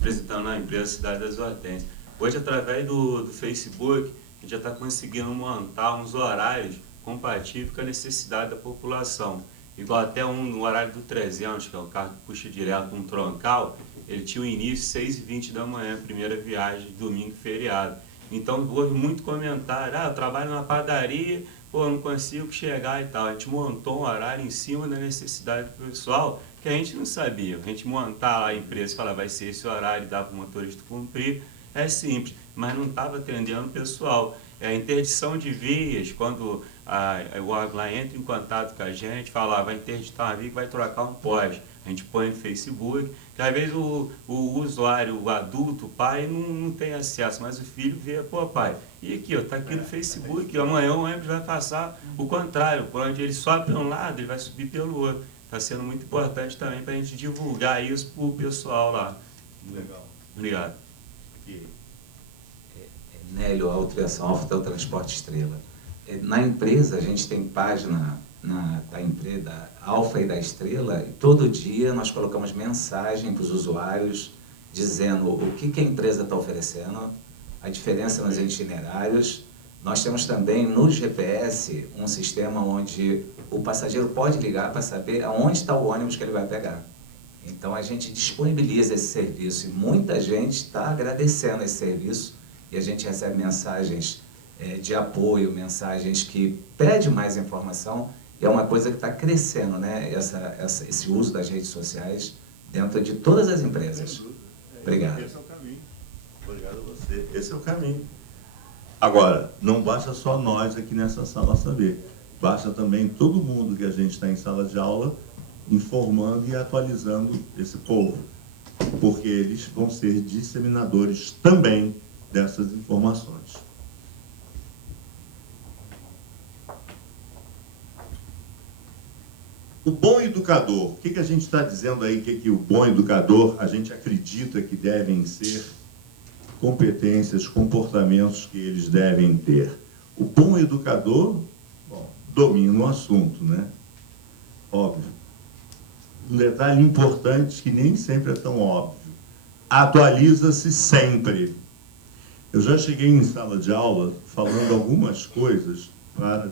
Apresentando a empresa Cidade das Hortênsias. Hoje, através do Facebook, a gente já está conseguindo montar uns horários compatível com a necessidade da população. Igual até no horário do 300, que é o carro que puxa direto um troncal, ele tinha o início 6h20 da manhã, primeira viagem, domingo feriado. Então houve muito comentário, eu trabalho na padaria, não consigo chegar e tal. A gente montou um horário em cima da necessidade do pessoal, que a gente não sabia. A gente montar a empresa e falar, vai ser esse horário, dá para o motorista cumprir, é simples, mas não estava atendendo o pessoal. A interdição de vias, quando o órgão lá entra em contato com a gente, fala, vai interditar uma via que vai trocar um poste. A gente põe no Facebook, que às vezes o usuário, o adulto, o pai, não tem acesso, mas o filho vê, pô pai, e aqui, ó, tá aqui no Facebook, amanhã o ônibus vai passar o contrário, por onde ele sobe para um lado, ele vai subir pelo outro. Está sendo muito importante também para a gente divulgar isso para o pessoal lá. Legal. Obrigado. Nélio Autotransporte Estrela. Na empresa, a gente tem página da empresa, da Alfa e da Estrela, e todo dia nós colocamos mensagem para os usuários dizendo o que a empresa está oferecendo, a diferença nos itinerários. Nós temos também no GPS um sistema onde o passageiro pode ligar para saber aonde está o ônibus que ele vai pegar. Então a gente disponibiliza esse serviço e muita gente está agradecendo esse serviço e a gente recebe mensagens de apoio, mensagens que pedem mais informação. E é uma coisa que está crescendo, né? Esse uso das redes sociais dentro de todas as empresas. Obrigado. Esse é o caminho. Obrigado a você. Esse é o caminho. Agora, não basta só nós aqui nessa sala saber. Basta também todo mundo que a gente está em sala de aula informando e atualizando esse povo. Porque eles vão ser disseminadores também dessas informações. O bom educador, o que a gente está dizendo aí que o bom educador, a gente acredita que devem ser competências, comportamentos que eles devem ter. O bom educador, domina o assunto, né? Óbvio. Um detalhe importante que nem sempre é tão óbvio. Atualiza-se sempre. Eu já cheguei em sala de aula falando algumas coisas para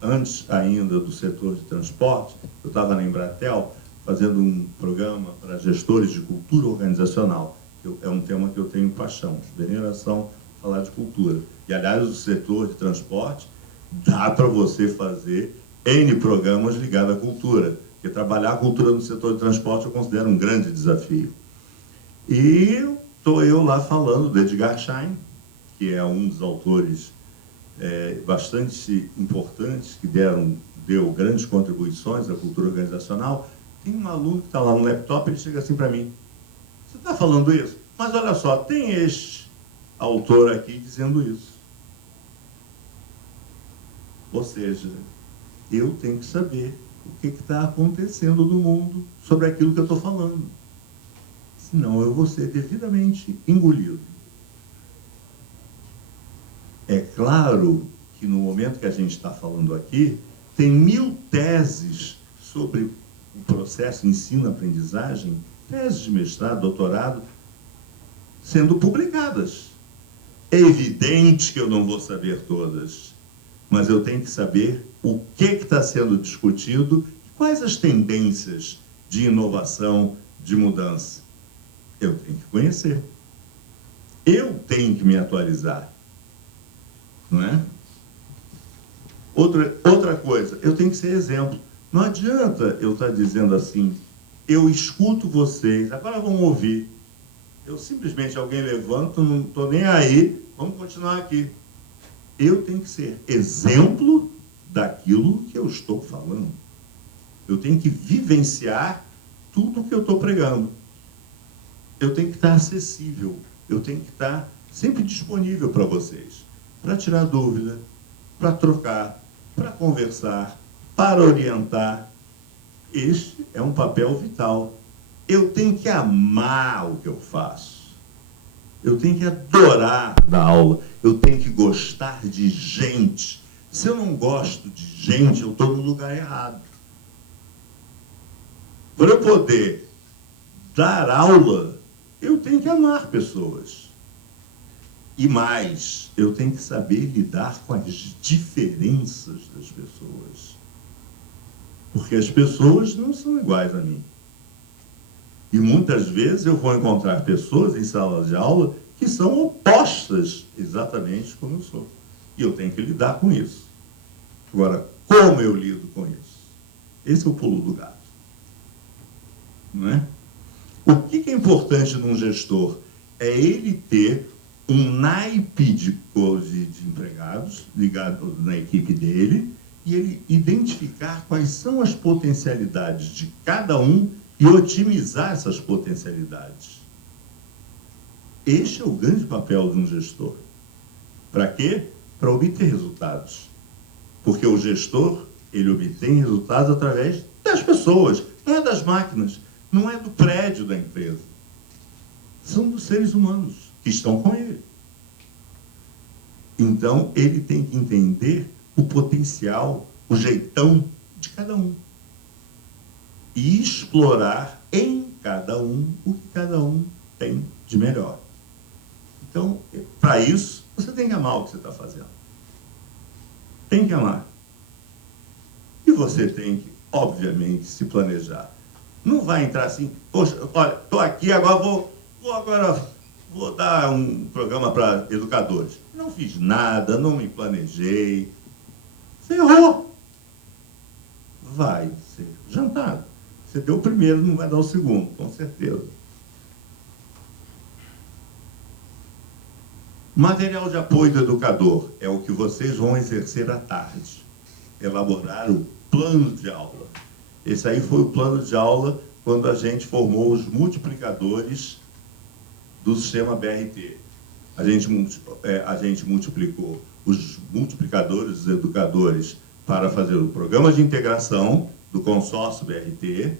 antes ainda do setor de transporte. Eu estava na Embratel fazendo um programa para gestores de cultura organizacional. É um tema que eu tenho paixão, veneração, falar de cultura. E, aliás, o setor de transporte dá para você fazer N programas ligados à cultura. Porque trabalhar a cultura no setor de transporte eu considero um grande desafio. E estou eu lá falando de Edgar Schein, que é um dos autores bastante importantes, que deu grandes contribuições à cultura organizacional. Tem um aluno que está lá no laptop, ele chega assim para mim, você está falando isso? Mas olha só, tem este autor aqui dizendo isso. Ou seja, eu tenho que saber o que está acontecendo no mundo sobre aquilo que eu estou falando. Senão eu vou ser devidamente engolido. É claro que no momento que a gente está falando aqui, tem 1000 teses sobre o processo ensino-aprendizagem, teses de mestrado, doutorado, sendo publicadas. É evidente que eu não vou saber todas, mas eu tenho que saber o que está sendo discutido e quais as tendências de inovação, de mudança. Eu tenho que conhecer. Eu tenho que me atualizar. Não é? Outra coisa, eu tenho que ser exemplo. Não adianta eu estar dizendo assim, eu escuto vocês, agora vamos ouvir. Eu simplesmente, alguém levanta, não estou nem aí, vamos continuar aqui. Eu tenho que ser exemplo daquilo que eu estou falando. Eu tenho que vivenciar tudo o que eu estou pregando. Eu tenho que estar acessível, eu tenho que estar sempre disponível para vocês, para tirar dúvida, para trocar, para conversar, para orientar. Este é um papel vital. Eu tenho que amar o que eu faço. Eu tenho que adorar dar aula. Eu tenho que gostar de gente. Se eu não gosto de gente, eu estou no lugar errado. Para eu poder dar aula, eu tenho que amar pessoas. E mais, eu tenho que saber lidar com as diferenças das pessoas. Porque as pessoas não são iguais a mim. E muitas vezes eu vou encontrar pessoas em sala de aula que são opostas exatamente como eu sou. E eu tenho que lidar com isso. Agora, como eu lido com isso? Esse é o pulo do gato. Não é? O que é importante num gestor? É ele ter um naipe de empregados ligado na equipe dele e ele identificar quais são as potencialidades de cada um e otimizar essas potencialidades. Este é o grande papel de um gestor. Para quê? Para obter resultados. Porque o gestor, ele obtém resultados através das pessoas, não é das máquinas, não é do prédio da empresa. São dos seres humanos que estão com ele. Então, ele tem que entender o potencial, o jeitão de cada um. E explorar em cada um o que cada um tem de melhor. Então, para isso, você tem que amar o que você está fazendo. Tem que amar. E você tem que, obviamente, se planejar. Não vai entrar assim, poxa, olha, estou aqui, agora vou dar um programa para educadores. Não fiz nada, não me planejei. Ferrou. Vai ser jantado. Você deu o primeiro, não vai dar o segundo, com certeza. Material de apoio do educador é o que vocês vão exercer à tarde. Elaborar o plano de aula. Esse aí foi o plano de aula quando a gente formou os multiplicadores do sistema BRT. A gente multiplicou os multiplicadores dos educadores para fazer o programa de integração do consórcio BRT,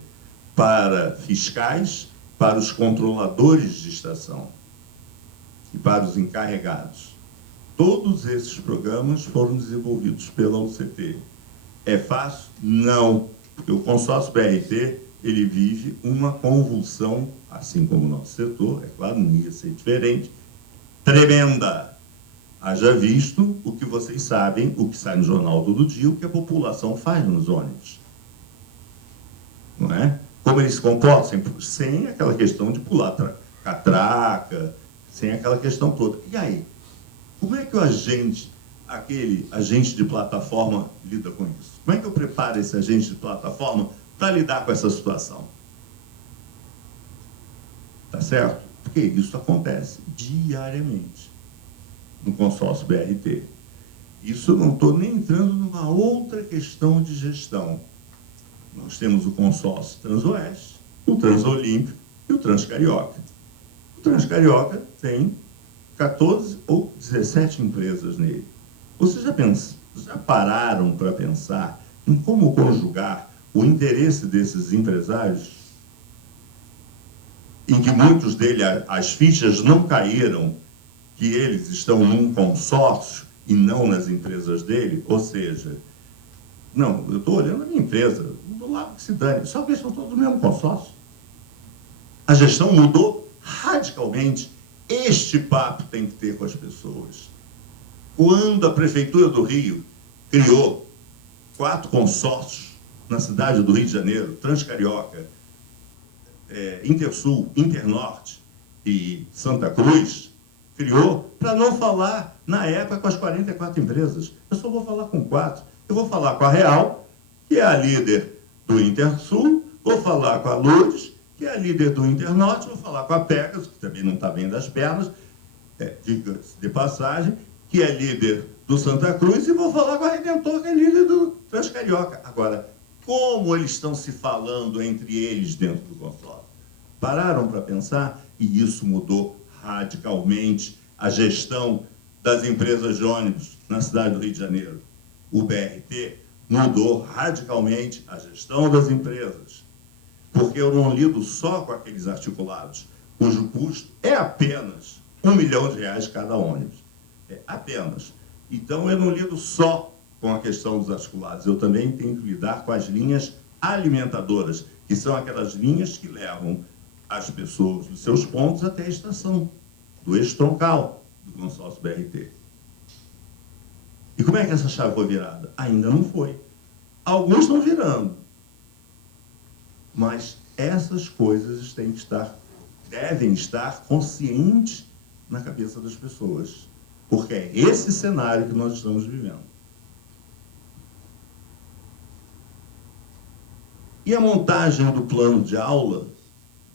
para fiscais, para os controladores de estação e para os encarregados. Todos esses programas foram desenvolvidos pela UCT. É fácil? Não, porque o consórcio BRT, ele vive uma convulsão, assim como o nosso setor, é claro, não ia ser diferente, tremenda. Haja visto o que vocês sabem, o que sai no jornal todo dia, o que a população faz nos ônibus. Não é? Como eles se comportam, sem aquela questão de pular catraca, sem aquela questão toda. E aí? Como é que aquele agente de plataforma lida com isso? Como é que eu preparo esse agente de plataforma para lidar com essa situação? Tá certo? Porque isso acontece diariamente no consórcio BRT. Isso eu não estou nem entrando numa outra questão de gestão. Nós temos o consórcio Transoeste, o Transolímpico e o Transcarioca. O Transcarioca tem 14 ou 17 empresas nele. Vocês já pararam para pensar em como conjugar o interesse desses empresários, em que muitos deles, as fichas não caíram, que eles estão num consórcio e não nas empresas dele? Ou seja, não, eu estou olhando a minha empresa, do lado que se dane, só que eles estão todos no mesmo consórcio. A gestão mudou radicalmente. Este papo tem que ter com as pessoas. Quando a Prefeitura do Rio criou 4 consórcios na cidade do Rio de Janeiro, Transcarioca, Intersul, Internorte e Santa Cruz, criou para não falar, na época, com as 44 empresas. Eu só vou falar com 4. Eu vou falar com a Real, que é a líder do Intersul, vou falar com a Lourdes, que é a líder do Internorte, vou falar com a Pegasus, que também não está bem das pernas, diga-se de passagem, que é líder do Santa Cruz, e vou falar com a Redentor, que é líder do Transcarioca. Agora, como eles estão se falando entre eles dentro do consórcio? Pararam para pensar? E isso mudou radicalmente a gestão das empresas de ônibus na cidade do Rio de Janeiro. O BRT mudou radicalmente a gestão das empresas, porque eu não lido só com aqueles articulados, cujo custo é apenas R$1 milhão cada ônibus. É apenas. Então, eu não lido só com a questão dos articulados, eu também tenho que lidar com as linhas alimentadoras, que são aquelas linhas que levam as pessoas dos seus pontos até a estação, do eixo troncal. do consórcio BRT. E como é que essa chave foi virada? Ainda não foi. Alguns estão virando. Mas essas coisas devem estar conscientes na cabeça das pessoas. Porque é esse cenário que nós estamos vivendo. E a montagem do plano de aula,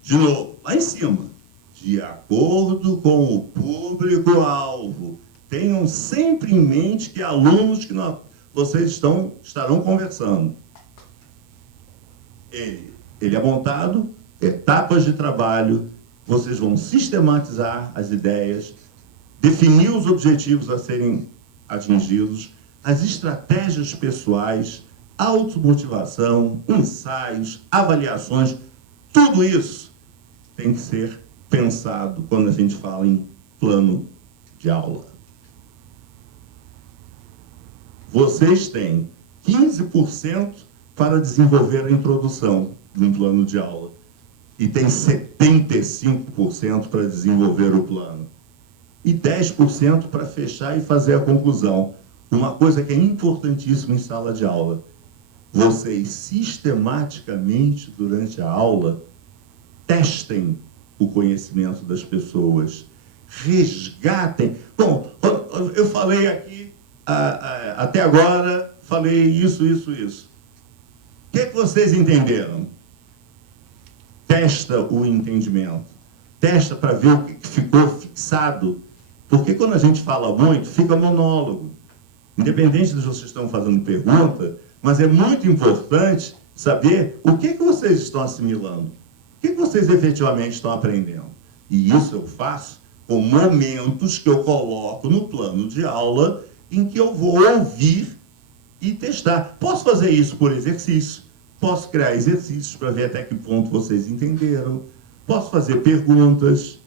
de novo, lá em cima, de acordo com o público-alvo. Tenham sempre em mente que alunos que vocês estarão conversando. Ele é montado, etapas de trabalho, vocês vão sistematizar as ideias, definir os objetivos a serem atingidos, as estratégias pessoais, automotivação, ensaios, avaliações, tudo isso tem que ser pensado quando a gente fala em plano de aula. Vocês têm 15% para desenvolver a introdução de um plano de aula e tem 75% para desenvolver o plano e 10% para fechar e fazer a conclusão. Uma coisa que é importantíssima em sala de aula: vocês sistematicamente, durante a aula, testem o conhecimento das pessoas, resgatem. Bom, eu falei aqui, até agora, falei isso. O que vocês entenderam? Testa o entendimento. Testa para ver o que ficou fixado. Porque quando a gente fala muito, fica monólogo. Independente de vocês estão fazendo pergunta, mas é muito importante saber o que vocês estão assimilando, o que vocês efetivamente estão aprendendo. E isso eu faço com momentos que eu coloco no plano de aula em que eu vou ouvir e testar. Posso fazer isso por exercício, posso criar exercícios para ver até que ponto vocês entenderam, posso fazer perguntas,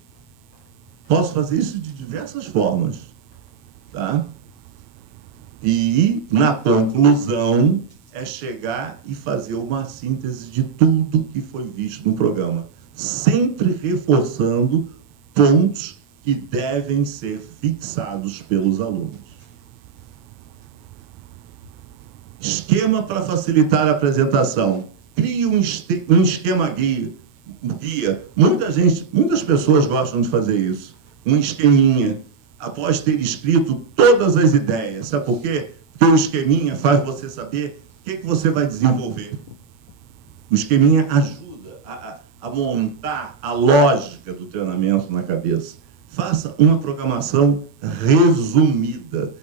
posso fazer isso de diversas formas, tá? E, na conclusão, é chegar e fazer uma síntese de tudo que foi visto no programa, sempre reforçando pontos que devem ser fixados pelos alunos. Esquema para facilitar a apresentação. Crie um esquema guia. Muitas pessoas gostam de fazer isso. Um esqueminha, após ter escrito todas as ideias. Sabe por quê? Porque o esqueminha faz você saber o que você vai desenvolver. O esqueminha ajuda a montar a lógica do treinamento na cabeça. Faça uma programação resumida,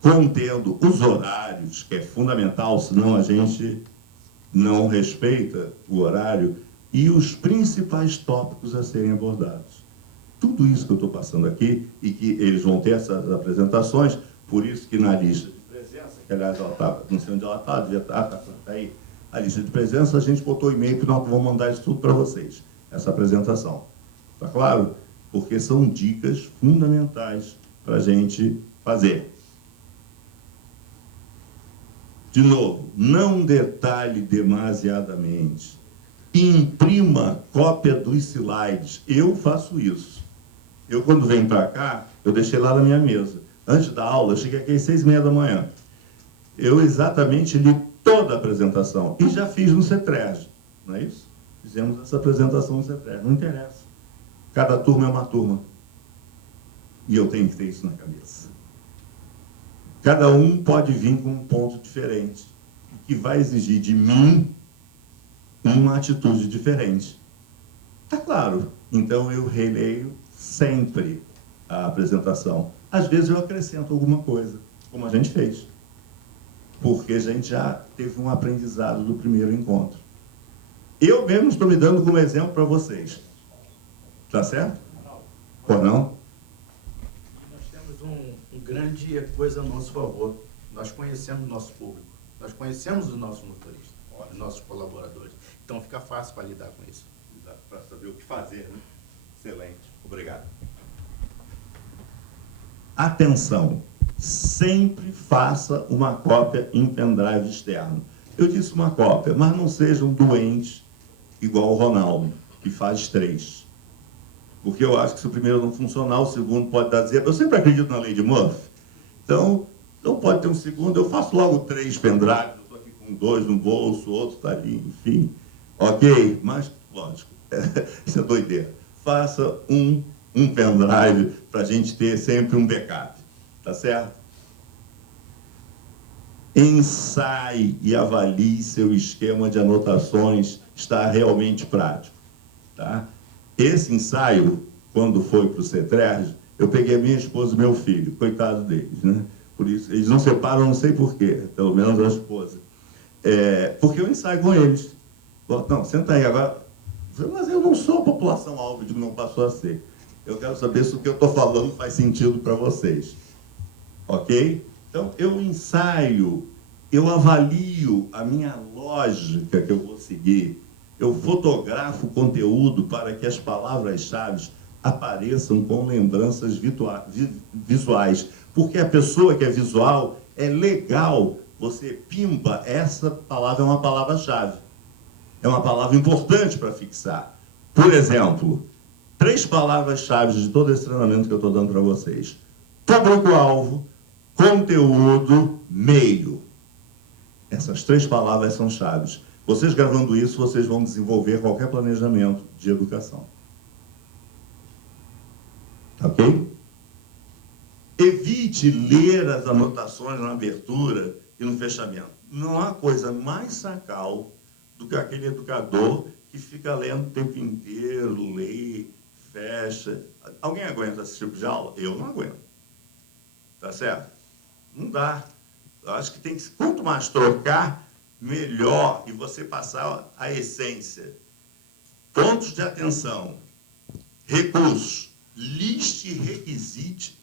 contendo os horários, que é fundamental, senão a gente não respeita o horário, e os principais tópicos a serem abordados. Tudo isso que eu estou passando aqui, e que eles vão ter essas apresentações, por isso que na lista de presença, que aliás ela está, não sei onde ela está, devia estar, está aí, a lista de presença, a gente botou e-mail que nós vamos mandar isso tudo para vocês, essa apresentação. Está claro? Porque são dicas fundamentais para a gente fazer. De novo, não detalhe demasiadamente. Imprima cópia dos slides. Eu faço isso. Eu, quando venho para cá, eu deixei lá na minha mesa. Antes da aula, eu cheguei aqui às 6h30 da manhã. Eu exatamente li toda a apresentação. E já fiz no CETRES, não é isso? Fizemos essa apresentação no CETRES. Não interessa. Cada turma é uma turma. E eu tenho que ter isso na cabeça. Cada um pode vir com um ponto diferente, que vai exigir de mim uma atitude diferente. Tá claro. Então eu releio sempre a apresentação. Às vezes eu acrescento alguma coisa, como a gente fez. Porque a gente já teve um aprendizado do primeiro encontro. Eu mesmo estou me dando como exemplo para vocês. Tá certo? Ou não? Nós temos um grande coisa a nosso favor. Nós conhecemos o nosso público. Nós conhecemos os nossos motoristas, os nossos colaboradores. Então fica fácil para lidar com isso. Para saber o que fazer, né? Excelente. Obrigado. Atenção. Sempre faça uma cópia em pendrive externo. Eu disse uma cópia, mas não seja um doente igual o Ronaldo, que faz 3. Porque eu acho que se o primeiro não funcionar, o segundo pode dar zebra. Eu sempre acredito na lei de Murphy. Então, não pode ter um segundo. Eu faço logo 3 pendrives. Eu estou aqui com 2 no bolso, o outro está ali, enfim. Ok? Mas, lógico, isso é doideira. Faça um pendrive para a gente ter sempre um backup. Tá certo? Ensaie e avalie seu esquema de anotações está realmente prático. Tá? Esse ensaio, quando foi para o CETRERG, eu peguei a minha esposa e meu filho, coitado deles, né? Por isso, eles não separam, não sei porquê, pelo menos a esposa. Porque eu ensaio com eles. Não, senta aí agora. Mas eu não sou a população-alvo de não passou a ser. Eu quero saber se o que eu estou falando faz sentido para vocês. Ok? Então, eu ensaio, eu avalio a minha lógica que eu vou seguir, eu fotografo o conteúdo para que as palavras-chave apareçam com lembranças visuais. Porque a pessoa que é visual, é legal, você pimba, essa palavra é uma palavra-chave. É uma palavra importante para fixar. Por exemplo, 3 palavras-chave de todo esse treinamento que eu estou dando para vocês. Público-alvo, conteúdo, meio. Essas 3 palavras são chaves. Vocês gravando isso, vocês vão desenvolver qualquer planejamento de educação. Ok? Evite ler as anotações na abertura e no fechamento. Não há coisa mais sacal do que aquele educador que fica lendo o tempo inteiro, lê, fecha. Alguém aguenta esse tipo de aula? Eu não aguento. Tá certo? Não dá. Eu acho que tem que, quanto mais trocar, melhor, e você passar a essência. Pontos de atenção, recursos, liste e requisite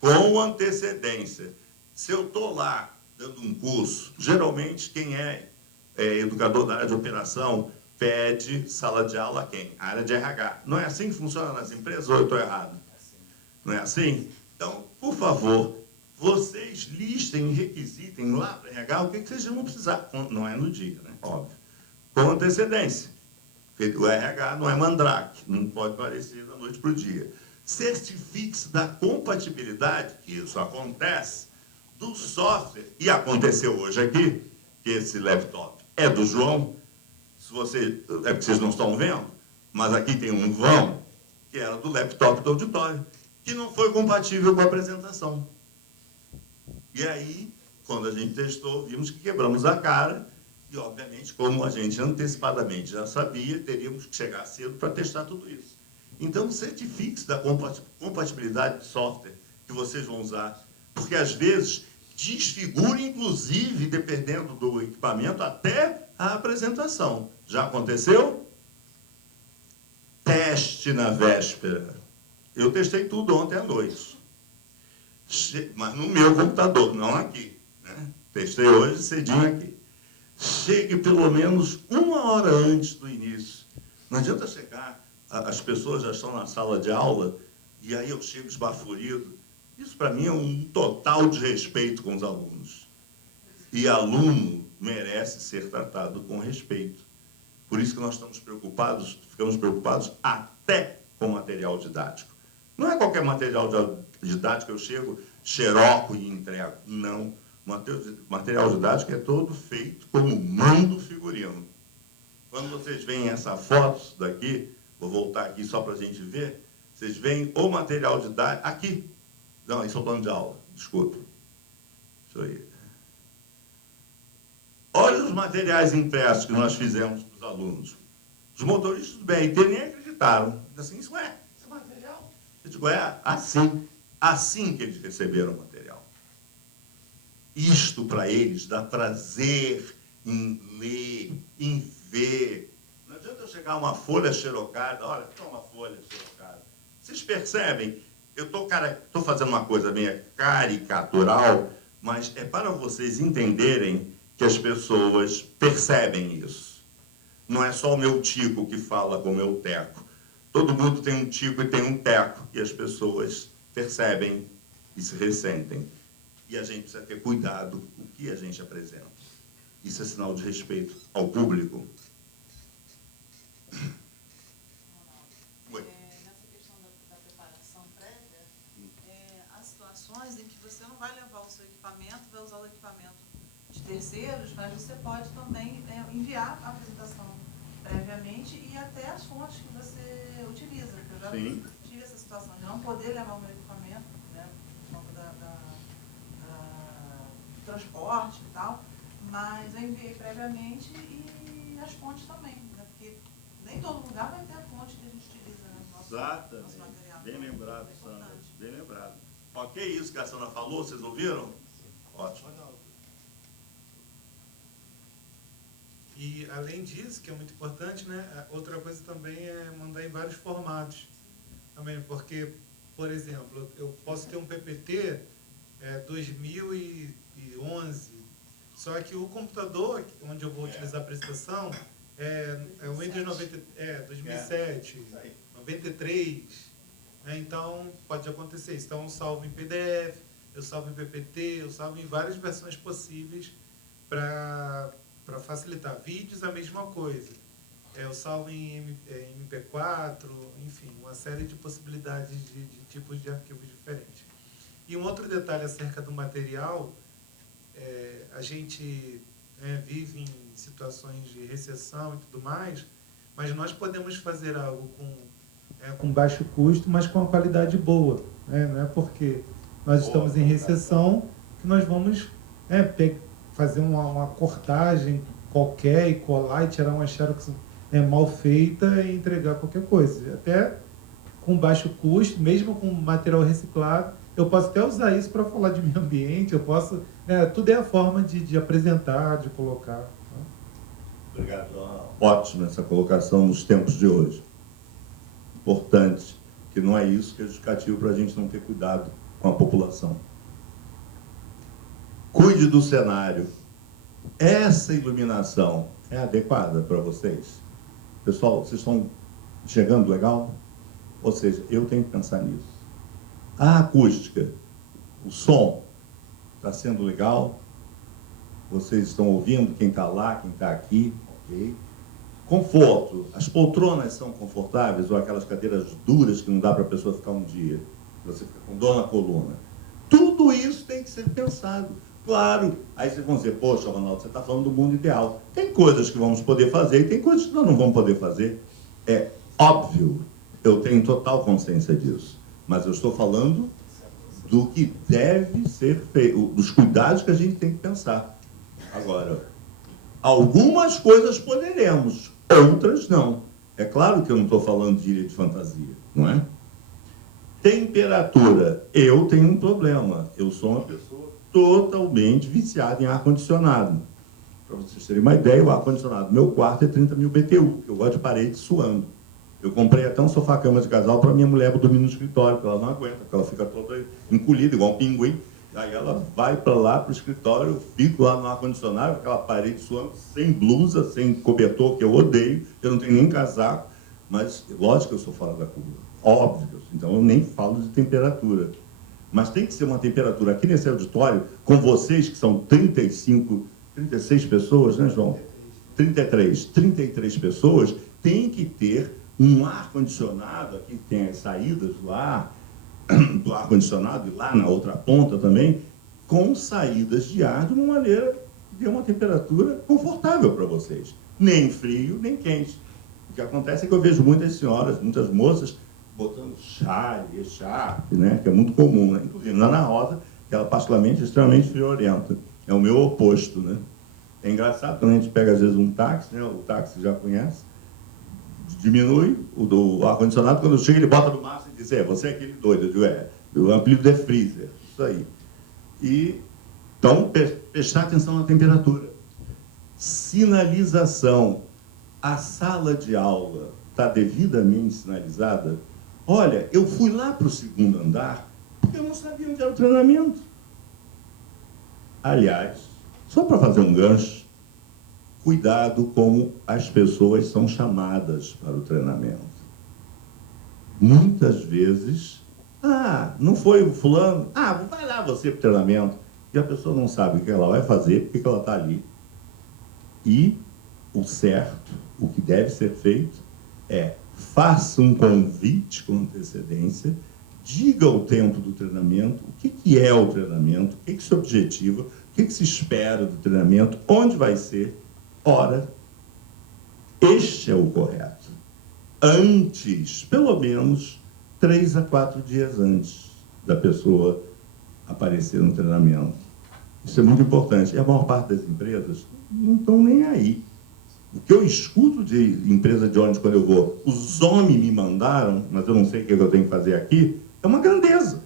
com antecedência. Se eu estou lá dando um curso, geralmente quem é educador da área de operação pede sala de aula a quem? A área de RH. Não é assim que funciona nas empresas ou eu estou errado? Não é assim? Então, por favor, vocês listem e requisitem lá para RH o que vocês vão precisar. Não é no dia, né? Óbvio. Com antecedência. Porque o RH não é mandrake, não pode aparecer da noite para o dia. Certifique-se da compatibilidade, que isso acontece, do software. E aconteceu hoje aqui, que esse laptop é do João. Se você, é porque vocês não estão vendo, mas aqui tem um vão, que era do laptop do auditório, que não foi compatível com a apresentação. E aí, quando a gente testou, vimos que quebramos a cara e, obviamente, como a gente antecipadamente já sabia, teríamos que chegar cedo para testar tudo isso. Então, certifique-se da compatibilidade de software que vocês vão usar, porque, às vezes, desfigura, inclusive, dependendo do equipamento, até a apresentação. Já aconteceu? Teste na véspera. Eu testei tudo ontem à noite. Mas no meu computador, não aqui. Né? Testei hoje cedinho aqui. Chegue pelo menos 1 hora antes do início. Não adianta chegar, as pessoas já estão na sala de aula, e aí eu chego esbaforido. Isso, para mim, é um total desrespeito com os alunos. E aluno merece ser tratado com respeito. Por isso que nós ficamos preocupados até com material didático. Não é qualquer material didático que eu chego, xeroco e entrego. Não. Material didático é todo feito como mando figurino. Quando vocês veem essa foto daqui, vou voltar aqui só para a gente ver, vocês veem o material didático... Aqui. Não, isso é o plano de aula. Desculpe. Isso aí. Olha os materiais impressos que nós fizemos para os alunos. Os motoristas do BRT nem acreditaram. Assim, isso é material. Eu digo, assim que eles receberam o material. Isto para eles dá prazer em ler, em ver. Não adianta eu chegar uma folha xerocada, olha, toma uma folha xerocada. Vocês percebem? Eu estou fazendo uma coisa meio caricatural, mas é para vocês entenderem que as pessoas percebem isso. Não é só o meu tico que fala com o meu teco. Todo mundo tem um tico e tem um teco, e as pessoas percebem e se ressentem. E a gente precisa ter cuidado com o que a gente apresenta. Isso é sinal de respeito ao público. Nessa questão da terceiros, mas você pode também enviar a apresentação previamente e até as fontes que você utiliza. Eu já tive essa situação de não poder levar o meu equipamento, né, por conta do transporte e tal, mas eu enviei previamente e as fontes também, né, porque nem todo lugar vai ter a fonte que a gente utiliza, né, nosso material. Bem lembrado, É Sandra. importante. Bem lembrado. Ok, isso que a Sandra falou, vocês ouviram? Ótimo. E, além disso, que é muito importante, né, outra coisa também é mandar em vários formatos. Também, porque, por exemplo, eu posso ter um PPT 2011, só que o computador onde eu vou utilizar a apresentação é o Windows 2007, 93. Né, então, pode acontecer isso. Então, eu salvo em PDF, eu salvo em PPT, eu salvo em várias versões possíveis para facilitar. Vídeos, a mesma coisa. Eu salvo em MP4, enfim, uma série de possibilidades de tipos de arquivos diferentes. E um outro detalhe acerca do material, a gente vive em situações de recessão e tudo mais, mas nós podemos fazer algo com baixo custo, mas com uma qualidade boa. Né? Não é porque nós estamos em recessão que nós vamos fazer uma cortagem qualquer e colar e tirar uma xerox mal feita e entregar qualquer coisa. Até com baixo custo, mesmo com material reciclado, eu posso até usar isso para falar de meio ambiente, eu posso... tudo é a forma de apresentar, de colocar. Tá? Obrigado. Ótima essa colocação nos tempos de hoje. Importante, que não é isso que é justificativo para a gente não ter cuidado com a população. Cuide do cenário. Essa iluminação é adequada para vocês? Pessoal, vocês estão chegando legal? Ou seja, eu tenho que pensar nisso. A acústica, o som, está sendo legal? Vocês estão ouvindo? Quem está lá, quem está aqui? Ok. Conforto. As poltronas são confortáveis ou aquelas cadeiras duras que não dá para a pessoa ficar um dia? Você fica com dor na coluna. Tudo isso tem que ser pensado. Claro, aí vocês vão dizer, poxa, Ronaldo, você está falando do mundo ideal. Tem coisas que vamos poder fazer e tem coisas que nós não vamos poder fazer. É óbvio, eu tenho total consciência disso. Mas eu estou falando do que deve ser feito, dos cuidados que a gente tem que pensar. Agora, algumas coisas poderemos, outras não. É claro que eu não estou falando de ilha de fantasia, não é? Temperatura. Eu tenho um problema. Eu sou uma pessoa totalmente viciada em ar-condicionado. Para vocês terem uma ideia, o ar-condicionado do meu quarto é 30.000 BTU. Eu gosto de parede suando. Eu comprei até um sofá-cama de casal para minha mulher dormir no escritório, porque ela não aguenta, porque ela fica toda encolhida, igual um pinguim. Aí ela vai para lá, para o escritório, eu fico lá no ar-condicionado, aquela parede suando, sem blusa, sem cobertor, que eu odeio, eu não tenho nem casaco, mas lógico que eu sou fora da curva, óbvio, então eu nem falo de temperatura. Mas tem que ser uma temperatura, aqui nesse auditório, com vocês, que são 36 pessoas, né, João? 33 pessoas, tem que ter um ar-condicionado, aqui tem as saídas do ar-condicionado, e lá na outra ponta também, com saídas de ar de uma maneira que dê uma temperatura confortável para vocês. Nem frio, nem quente. O que acontece é que eu vejo muitas senhoras, muitas moças, botando chale, echarpe, né, que é muito comum, né? Inclusive na Ana Rosa, que ela particularmente é extremamente friorenta. É o meu oposto, né? É engraçado quando a gente pega às vezes um táxi, né? O táxi já conhece, diminui o do ar-condicionado, quando chega ele bota no máximo e diz, você é aquele doido. Eu digo, o apelido é freezer, isso aí. E, então, prestar atenção na temperatura. Sinalização. A sala de aula está devidamente sinalizada? Olha, eu fui lá para o segundo andar porque eu não sabia onde era o treinamento. Aliás, só para fazer um gancho, cuidado como as pessoas são chamadas para o treinamento. Muitas vezes, não foi o fulano, vai lá você para o treinamento. E a pessoa não sabe o que ela vai fazer, por que ela está ali. E o certo, o que deve ser feito é, faça um convite com antecedência, diga o tempo do treinamento, o que é o treinamento, o que se objetiva, o que se espera do treinamento, onde vai ser. Ora, este é o correto. Antes, pelo menos 3 a 4 dias antes da pessoa aparecer no treinamento. Isso é muito importante. E a maior parte das empresas não estão nem aí. O que eu escuto de empresa de ônibus quando eu vou, os homens me mandaram, mas eu não sei o que eu tenho que fazer aqui, é uma grandeza.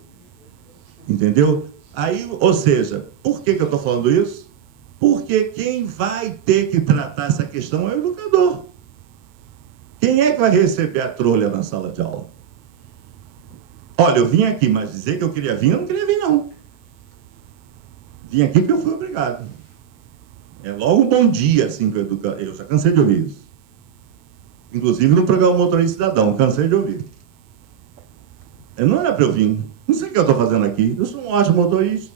Entendeu? Aí, ou seja, por que eu estou falando isso? Porque quem vai ter que tratar essa questão é o educador. Quem é que vai receber a trolha na sala de aula? Olha, eu vim aqui, mas dizer que eu queria vir, eu não queria vir, não. Vim aqui porque eu fui obrigado. É logo um bom dia, assim, que eu já cansei de ouvir isso. Inclusive no programa Motorista Cidadão, cansei de ouvir. Não era para eu vir. Não sei o que eu estou fazendo aqui. Eu sou um ótimo motorista.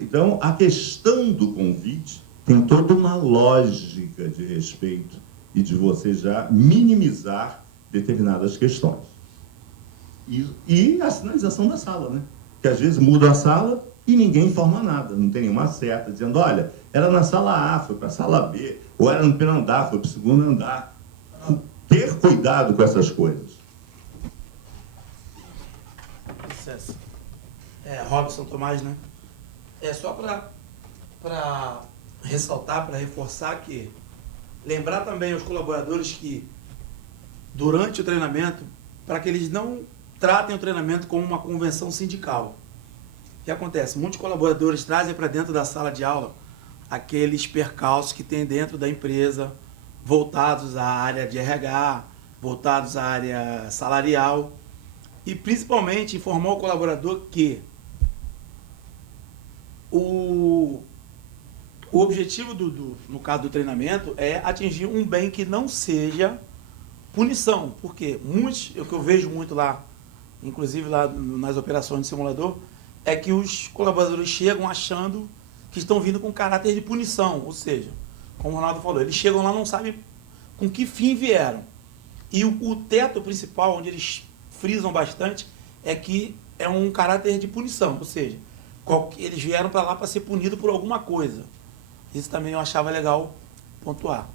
Então, a questão do convite tem toda uma lógica de respeito e de você já minimizar determinadas questões. E a sinalização da sala, né? Que às vezes muda a sala e ninguém informa nada, não tem nenhuma certa, dizendo, olha, era na sala A, foi para a sala B, ou era no primeiro andar, foi para o segundo andar. Ter cuidado com essas coisas. Licença. Robson Tomás, né? É só para ressaltar, para reforçar que, lembrar também aos colaboradores que, durante o treinamento, para que eles não tratem o treinamento como uma convenção sindical. O que acontece? Muitos colaboradores trazem para dentro da sala de aula aqueles percalços que tem dentro da empresa, voltados à área de RH, voltados à área salarial, e principalmente informar o colaborador que o objetivo, no caso do treinamento, é atingir um bem que não seja punição, porque o que eu vejo muito lá, inclusive lá nas operações de simulador, é que os colaboradores chegam achando que estão vindo com caráter de punição, ou seja, como o Ronaldo falou, eles chegam lá e não sabem com que fim vieram. E o teto principal, onde eles frisam bastante, é que é um caráter de punição, ou seja, eles vieram para lá para ser punido por alguma coisa. Isso também eu achava legal pontuar.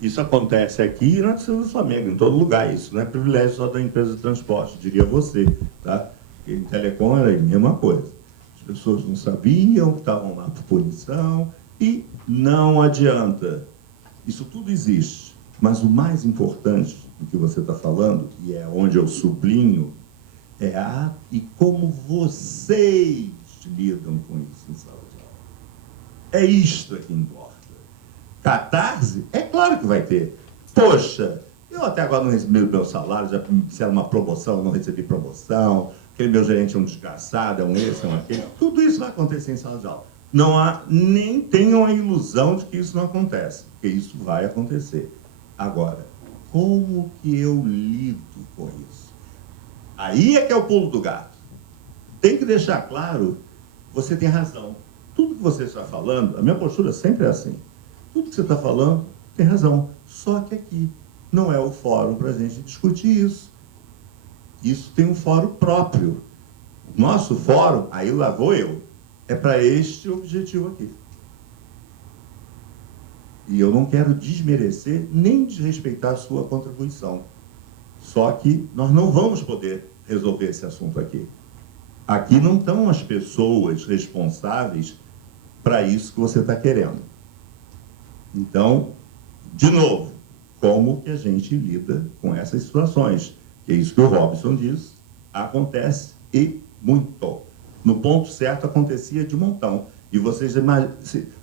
Isso acontece aqui na Cidade do Flamengo, em todo lugar. Isso não é privilégio só da empresa de transporte, diria você. Tá? Porque em telecom era a mesma coisa. As pessoas não sabiam, estavam lá por punição, e não adianta. Isso tudo existe. Mas o mais importante do que você está falando, e é onde eu sublinho, é e como vocês lidam com isso em sala de aula. É isto que importa. Catarse? É claro que vai ter. Poxa, eu até agora não recebi o meu salário, já me disseram uma promoção, eu não recebi promoção, aquele meu gerente é um desgraçado, é um esse, é um aquele. Tudo isso vai acontecer em sala de aula. Não há, nem tenham a ilusão de que isso não acontece, porque isso vai acontecer. Agora, como que eu lido com isso? Aí é que é o pulo do gato. Tem que deixar claro, você tem razão. Tudo que você está falando, a minha postura sempre é assim. Tudo que você está falando tem razão. Só que aqui não é o fórum para a gente discutir isso. Isso tem um fórum próprio. Nosso fórum, aí lá vou eu, é para este objetivo aqui. E eu não quero desmerecer nem desrespeitar a sua contribuição. Só que nós não vamos poder resolver esse assunto aqui. Aqui não estão as pessoas responsáveis para isso que você está querendo. Então, de novo, como que a gente lida com essas situações? Que é isso que o Robson diz, acontece e muito. No ponto certo acontecia de montão. E vocês,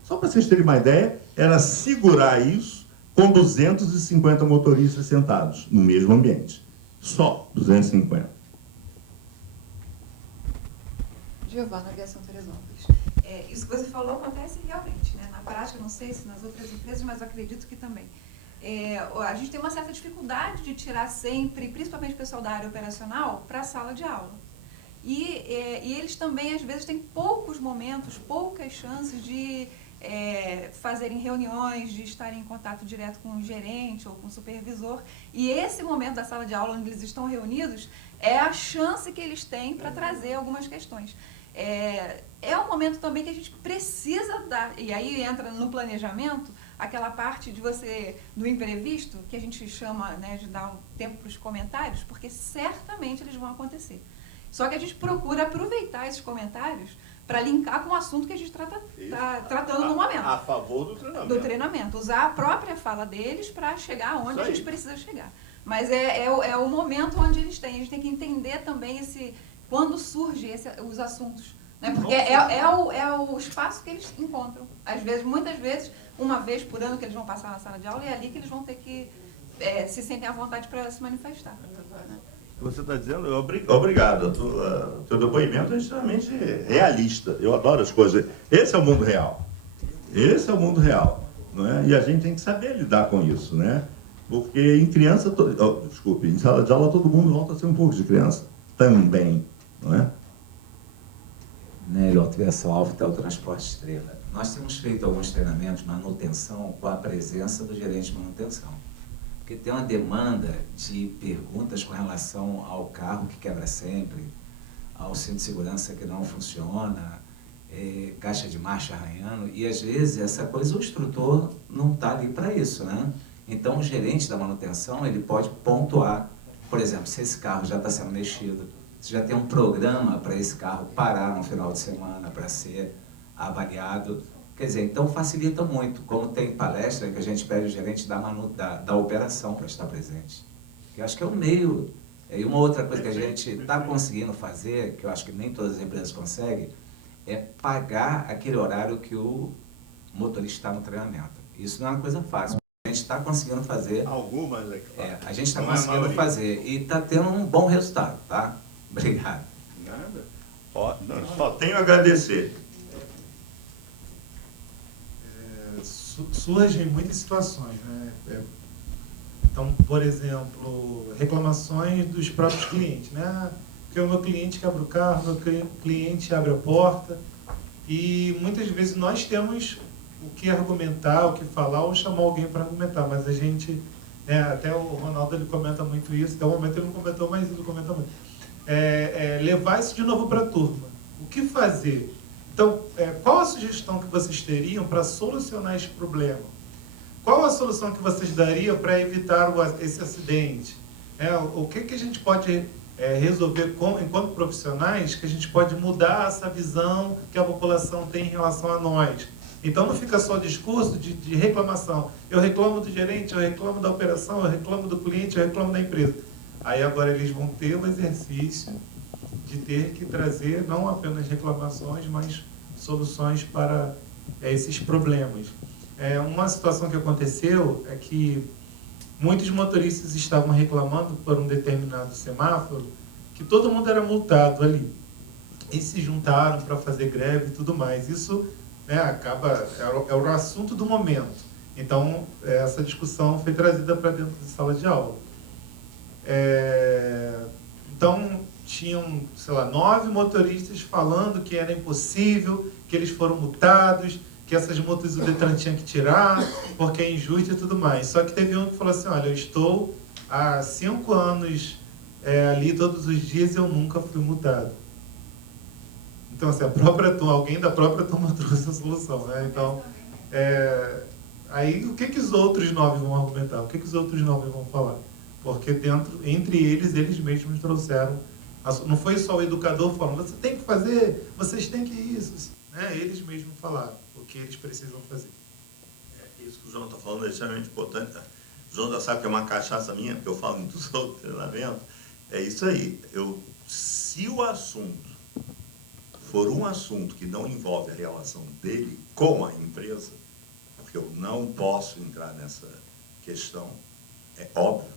só para vocês terem uma ideia, era segurar isso com 250 motoristas sentados no mesmo ambiente. Só 250. Giovana, Aviação Teresópolis. Isso que você falou acontece realmente, né? Na prática, não sei se nas outras empresas, mas eu acredito que também. A gente tem uma certa dificuldade de tirar sempre, principalmente o pessoal da área operacional, para a sala de aula. E eles também, às vezes, têm poucos momentos, poucas chances de fazerem reuniões, de estarem em contato direto com o gerente ou com o supervisor. E esse momento da sala de aula, onde eles estão reunidos, é a chance que eles têm para trazer algumas questões. É um momento também que a gente precisa dar, e aí entra no planejamento, aquela parte de você, do imprevisto, que a gente chama, né, de dar um tempo para os comentários, porque certamente eles vão acontecer. Só que a gente procura aproveitar esses comentários para linkar com o assunto que a gente está tratando no momento. A favor do treinamento. Do treinamento. Usar a própria fala deles para chegar onde a gente precisa chegar. Mas é o momento onde eles têm. A gente tem que entender também quando surgem os assuntos. Né? Porque é o espaço que eles encontram. Às vezes, muitas vezes, uma vez por ano que eles vão passar na sala de aula, é ali que eles vão ter que se sentem à vontade para se manifestar. Né? Você está dizendo, obrigado, o teu depoimento é extremamente realista. Eu adoro as coisas. Esse é o mundo real. Esse é o mundo real. Não é? E a gente tem que saber lidar com isso, né? Porque em criança, em sala de aula todo mundo volta a ser um pouco de criança. Também, não é? Nélio, Alto Alfa, Teletransporte Estrela. Nós temos feito alguns treinamentos de manutenção com a presença do gerente de manutenção. Porque tem uma demanda de perguntas com relação ao carro que quebra sempre, ao cinto de segurança que não funciona, caixa de marcha arranhando, e às vezes essa coisa o instrutor não está ali para isso, né? Então o gerente da manutenção, ele pode pontuar, por exemplo, se esse carro já está sendo mexido, se já tem um programa para esse carro parar no final de semana para ser avaliado. Quer dizer, então facilita muito, como tem palestra que a gente pede o gerente da operação para estar presente. Eu acho que é um meio. E uma outra coisa que a gente está conseguindo fazer, que eu acho que nem todas as empresas conseguem, é pagar aquele horário que o motorista está no treinamento. Isso não é uma coisa fácil. A gente está conseguindo fazer. Algumas é que faz. A gente está conseguindo fazer e está tendo um bom resultado, tá? Obrigado. Nada. Só tenho a agradecer. Surgem muitas situações, né? Então, por exemplo, reclamações dos próprios clientes, né? Porque o meu cliente que abre o carro, o meu cliente abre a porta, e muitas vezes nós temos o que argumentar, o que falar, ou chamar alguém para argumentar, mas a gente, até o Ronaldo ele comenta muito isso, até o momento ele não comentou, mas ele comenta muito, levar isso de novo para a turma. O que fazer? Então, qual a sugestão que vocês teriam para solucionar esse problema? Qual a solução que vocês dariam para evitar esse acidente? O que a gente pode resolver enquanto profissionais, que a gente pode mudar essa visão que a população tem em relação a nós? Então não fica só discurso de reclamação. Eu reclamo do gerente, eu reclamo da operação, eu reclamo do cliente, eu reclamo da empresa. Aí agora eles vão ter o exercício de ter que trazer não apenas reclamações, mas soluções para esses problemas. Uma situação que aconteceu é que muitos motoristas estavam reclamando por um determinado semáforo, que todo mundo era multado ali. E se juntaram para fazer greve e tudo mais. Isso é o assunto do momento. Então, essa discussão foi trazida para dentro da sala de aula. Então, tinham, 9 motoristas falando que era impossível, que eles foram multados, que essas multas o Detran tinha que tirar, porque é injusto e tudo mais. Só que teve um que falou assim, olha, eu estou há 5 anos ali todos os dias e eu nunca fui multado. Então, assim, alguém da própria turma trouxe a solução, né? Então, aí o que os outros 9 vão argumentar? O que os outros 9 vão falar? Porque entre eles mesmos trouxeram. Não foi só o educador falando, você tem que fazer, vocês têm que isso. Né? Eles mesmos falaram o que eles precisam fazer. Isso que o João está falando é extremamente importante. O João já sabe que é uma cachaça minha, porque eu falo muito sobre o treinamento. É isso aí. Se o assunto for um assunto que não envolve a relação dele com a empresa, porque eu não posso entrar nessa questão, é óbvio,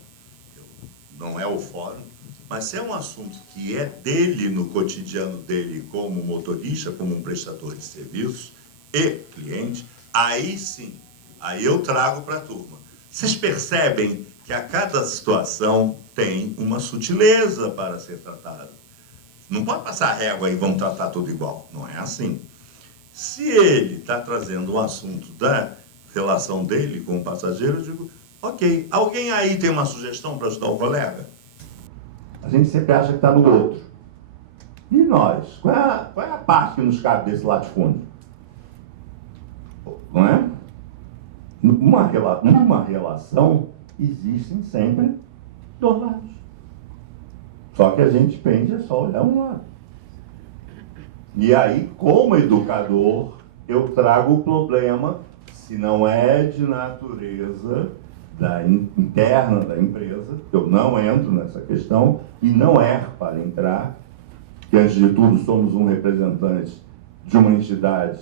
não é o fórum, mas se é um assunto que é dele no cotidiano dele como motorista, como um prestador de serviços e cliente, aí sim, aí eu trago para a turma. Vocês percebem que a cada situação tem uma sutileza para ser tratada. Não pode passar a régua e vamos tratar tudo igual. Não é assim. Se ele está trazendo um assunto da relação dele com o passageiro, eu digo, ok, alguém aí tem uma sugestão para ajudar o colega? A gente sempre acha que está no outro. E nós? Qual é a parte que nos cabe desse latifúndio? Não é? Numa relação, existem sempre dois lados. Só que a gente pende a só olhar um lado. E aí, como educador, eu trago o problema, se não é de natureza interna da empresa, eu não entro nessa questão e não é para entrar, que antes de tudo somos um representante de uma entidade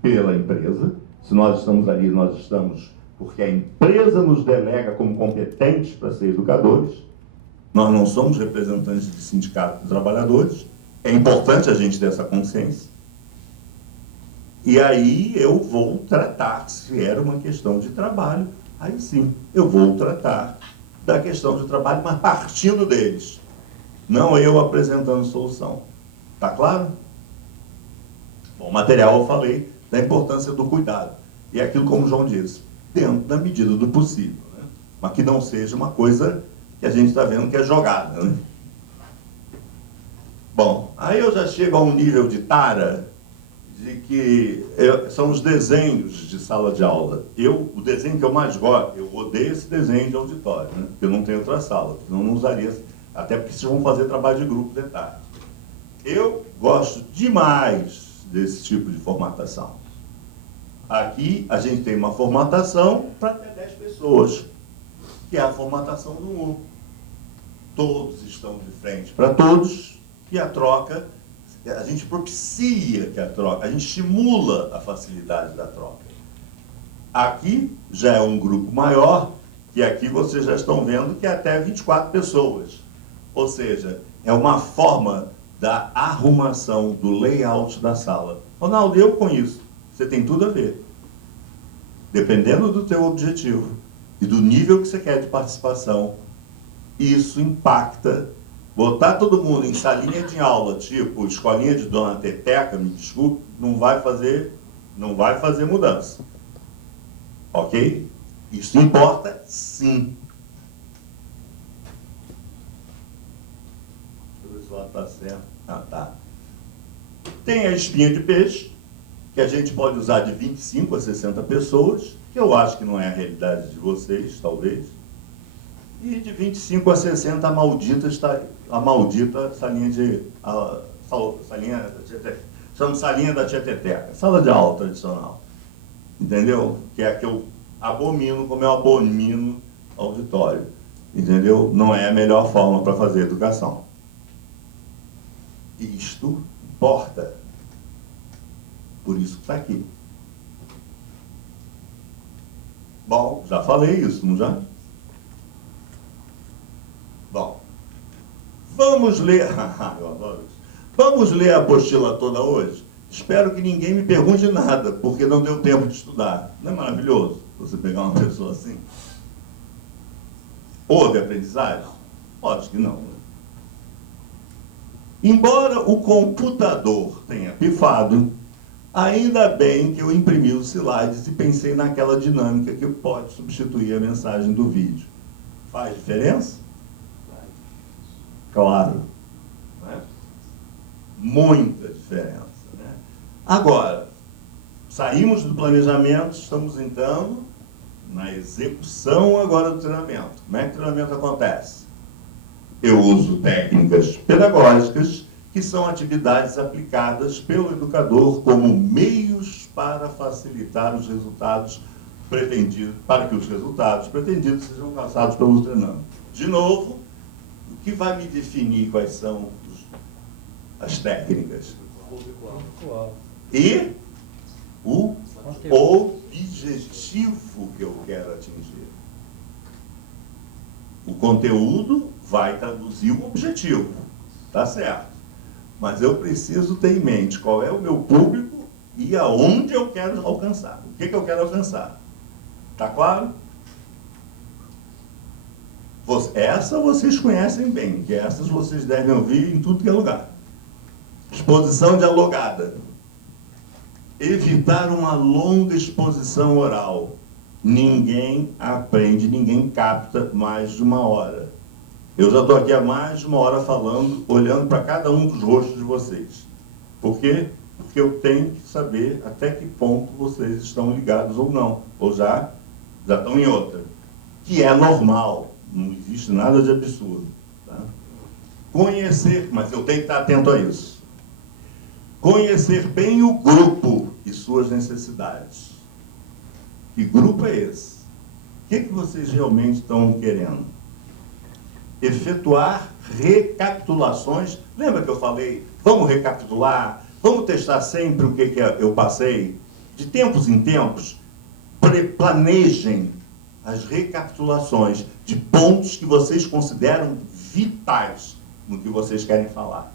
pela empresa. Se nós estamos ali, nós estamos porque a empresa nos delega como competentes para ser educadores. Nós não somos representantes de sindicato de trabalhadores. É importante a gente ter essa consciência. E aí eu vou tratar, se vier uma questão de trabalho, aí sim, eu vou tratar da questão de trabalho, mas partindo deles. Não eu apresentando solução. Tá claro? Bom, material eu falei da importância do cuidado. E é aquilo como o João disse, dentro da medida do possível, né? Mas que não seja uma coisa que a gente está vendo que é jogada, né? Bom, aí eu já chego a um nível de tara de que são os desenhos de sala de aula. O desenho que eu mais gosto, eu odeio esse desenho de auditório, né? Porque eu não tenho outra sala, senão eu não usaria, até porque vocês vão fazer trabalho de grupo de tarde. Eu gosto demais desse tipo de formatação. Aqui a gente tem uma formatação para até 10 pessoas, que é a formatação do U. Todos estão de frente para todos, e a troca, a gente propicia que a troca, a gente estimula a facilidade da troca. Aqui já é um grupo maior, que aqui vocês já estão vendo que é até 24 pessoas. Ou seja, é uma forma da arrumação do layout da sala. Ronaldo, eu com isso, você tem tudo a ver. Dependendo do teu objetivo e do nível que você quer de participação, isso impacta. Botar todo mundo em salinha de aula, tipo escolinha de Dona Teteca, me desculpe, não vai fazer mudança. Ok? Isso importa, sim. Deixa eu ver se o lado está certo. Ah, tá. Tem a espinha de peixe, que a gente pode usar de 25 a 60 pessoas, que eu acho que não é a realidade de vocês, talvez. E de 25 a 60 a maldita salinha chama salinha da Tieteteca, sala de aula tradicional. Entendeu? Que é a que eu abomino, como eu abomino auditório. Entendeu? Não é a melhor forma para fazer educação. Isto importa. Por isso que está aqui. Bom, já falei isso, não já? Bom, vamos ler, eu adoro isso. Vamos ler a apostila toda hoje? Espero que ninguém me pergunte nada, porque não deu tempo de estudar. Não é maravilhoso você pegar uma pessoa assim? Houve aprendizagem? Lógico que não. Embora o computador tenha pifado, ainda bem que eu imprimi os slides e pensei naquela dinâmica que pode substituir a mensagem do vídeo. Faz diferença? Claro. Né? Muita diferença. Né? Agora, saímos do planejamento, estamos entrando na execução agora do treinamento. Como é que o treinamento acontece? Eu uso técnicas pedagógicas, que são atividades aplicadas pelo educador como meios para facilitar os resultados pretendidos, para que os resultados pretendidos sejam alcançados pelos treinandos. De novo, o que vai me definir quais são as técnicas? E o objetivo que eu quero atingir. O conteúdo vai traduzir o objetivo, tá certo? Mas eu preciso ter em mente qual é o meu público e aonde eu quero alcançar. O que eu quero alcançar? Tá claro? Essa vocês conhecem bem, que essas vocês devem ouvir em tudo que é lugar. Exposição dialogada. Evitar uma longa exposição oral. Ninguém aprende, ninguém capta mais de 1 hora. Eu já estou aqui há mais de uma hora falando, olhando para cada um dos rostos de vocês. Por quê? Porque eu tenho que saber até que ponto vocês estão ligados ou não, ou já estão em outra. Que é normal, não existe nada de absurdo. Tá? Conhecer, mas eu tenho que estar atento a isso. Conhecer bem o grupo e suas necessidades. Que grupo é esse? O que vocês realmente estão querendo? Efetuar recapitulações. Lembra que eu falei, vamos recapitular, vamos testar sempre o que eu passei? De tempos em tempos, planejem as recapitulações de pontos que vocês consideram vitais no que vocês querem falar.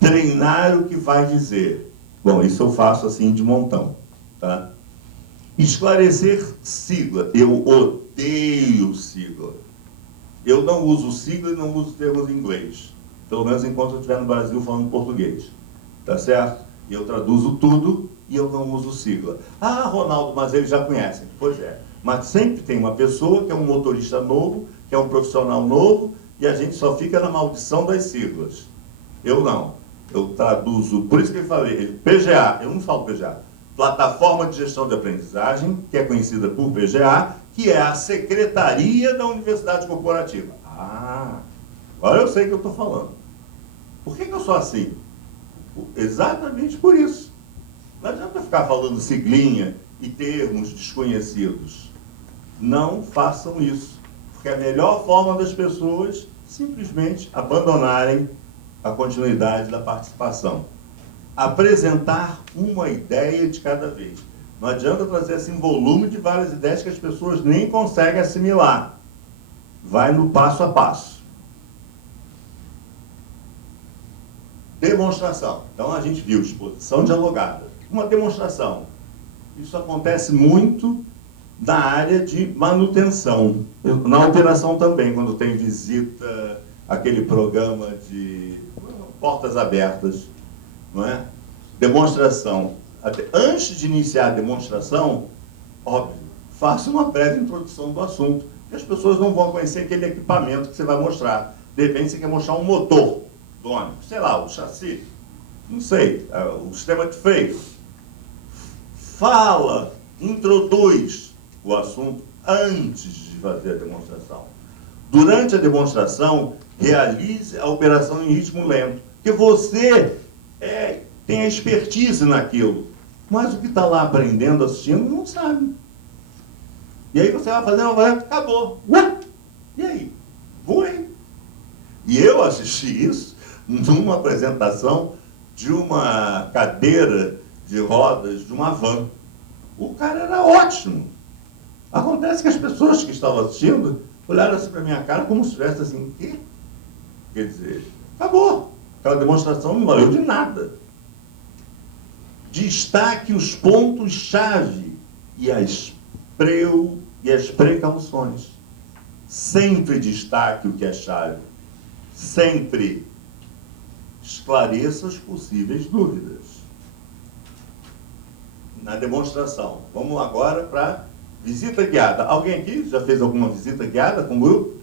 Treinar o que vai dizer. Bom, isso eu faço assim de montão, tá? Esclarecer sigla. Eu odeio sigla. Eu não uso sigla e não uso termos em inglês. Pelo menos enquanto eu estiver no Brasil falando português. Tá certo? E eu traduzo tudo e eu não uso sigla. Ah, Ronaldo, mas eles já conhecem. Pois é. Mas sempre tem uma pessoa que é um motorista novo, que é um profissional novo, e a gente só fica na maldição das siglas. Eu não. Eu traduzo, por isso que eu falei, PGA, eu não falo PGA, Plataforma de Gestão de Aprendizagem, que é conhecida por PGA, que é a Secretaria da Universidade Corporativa. Ah, agora eu sei o que eu estou falando. Por que eu sou assim? Exatamente por isso. Não adianta ficar falando siglinha e termos desconhecidos. Não façam isso, porque é a melhor forma das pessoas simplesmente abandonarem a continuidade da participação. Apresentar uma ideia de cada vez. Não adianta trazer assim um volume de várias ideias que as pessoas nem conseguem assimilar. Vai no passo a passo. Demonstração. Então a gente viu exposição dialogada. Uma demonstração. Isso acontece muito na área de manutenção. Na operação também, quando tem visita, aquele programa de portas abertas, não é? Demonstração. Antes de iniciar a demonstração, óbvio, faça uma breve introdução do assunto, que as pessoas não vão conhecer aquele equipamento que você vai mostrar. De repente você quer mostrar um motor do ônibus, sei lá, o chassi, não sei, o sistema de freio. Fala, introduz o assunto antes de fazer a demonstração. Durante a demonstração, realize a operação em ritmo lento, porque você tem a expertise naquilo, mas o que está lá aprendendo, assistindo, não sabe. E aí você vai fazer uma coisa, acabou. Ué? E aí? Voei. E eu assisti isso numa apresentação de uma cadeira de rodas de uma van. O cara era ótimo. Acontece que as pessoas que estavam assistindo olharam assim para a minha cara como se estivesse assim, o quê? Quer dizer, acabou. Aquela demonstração não valeu de nada. Destaque os pontos-chave e as precauções. Sempre destaque o que é chave. Sempre esclareça as possíveis dúvidas. Na demonstração. Vamos agora para visita guiada. Alguém aqui já fez alguma visita guiada com o grupo?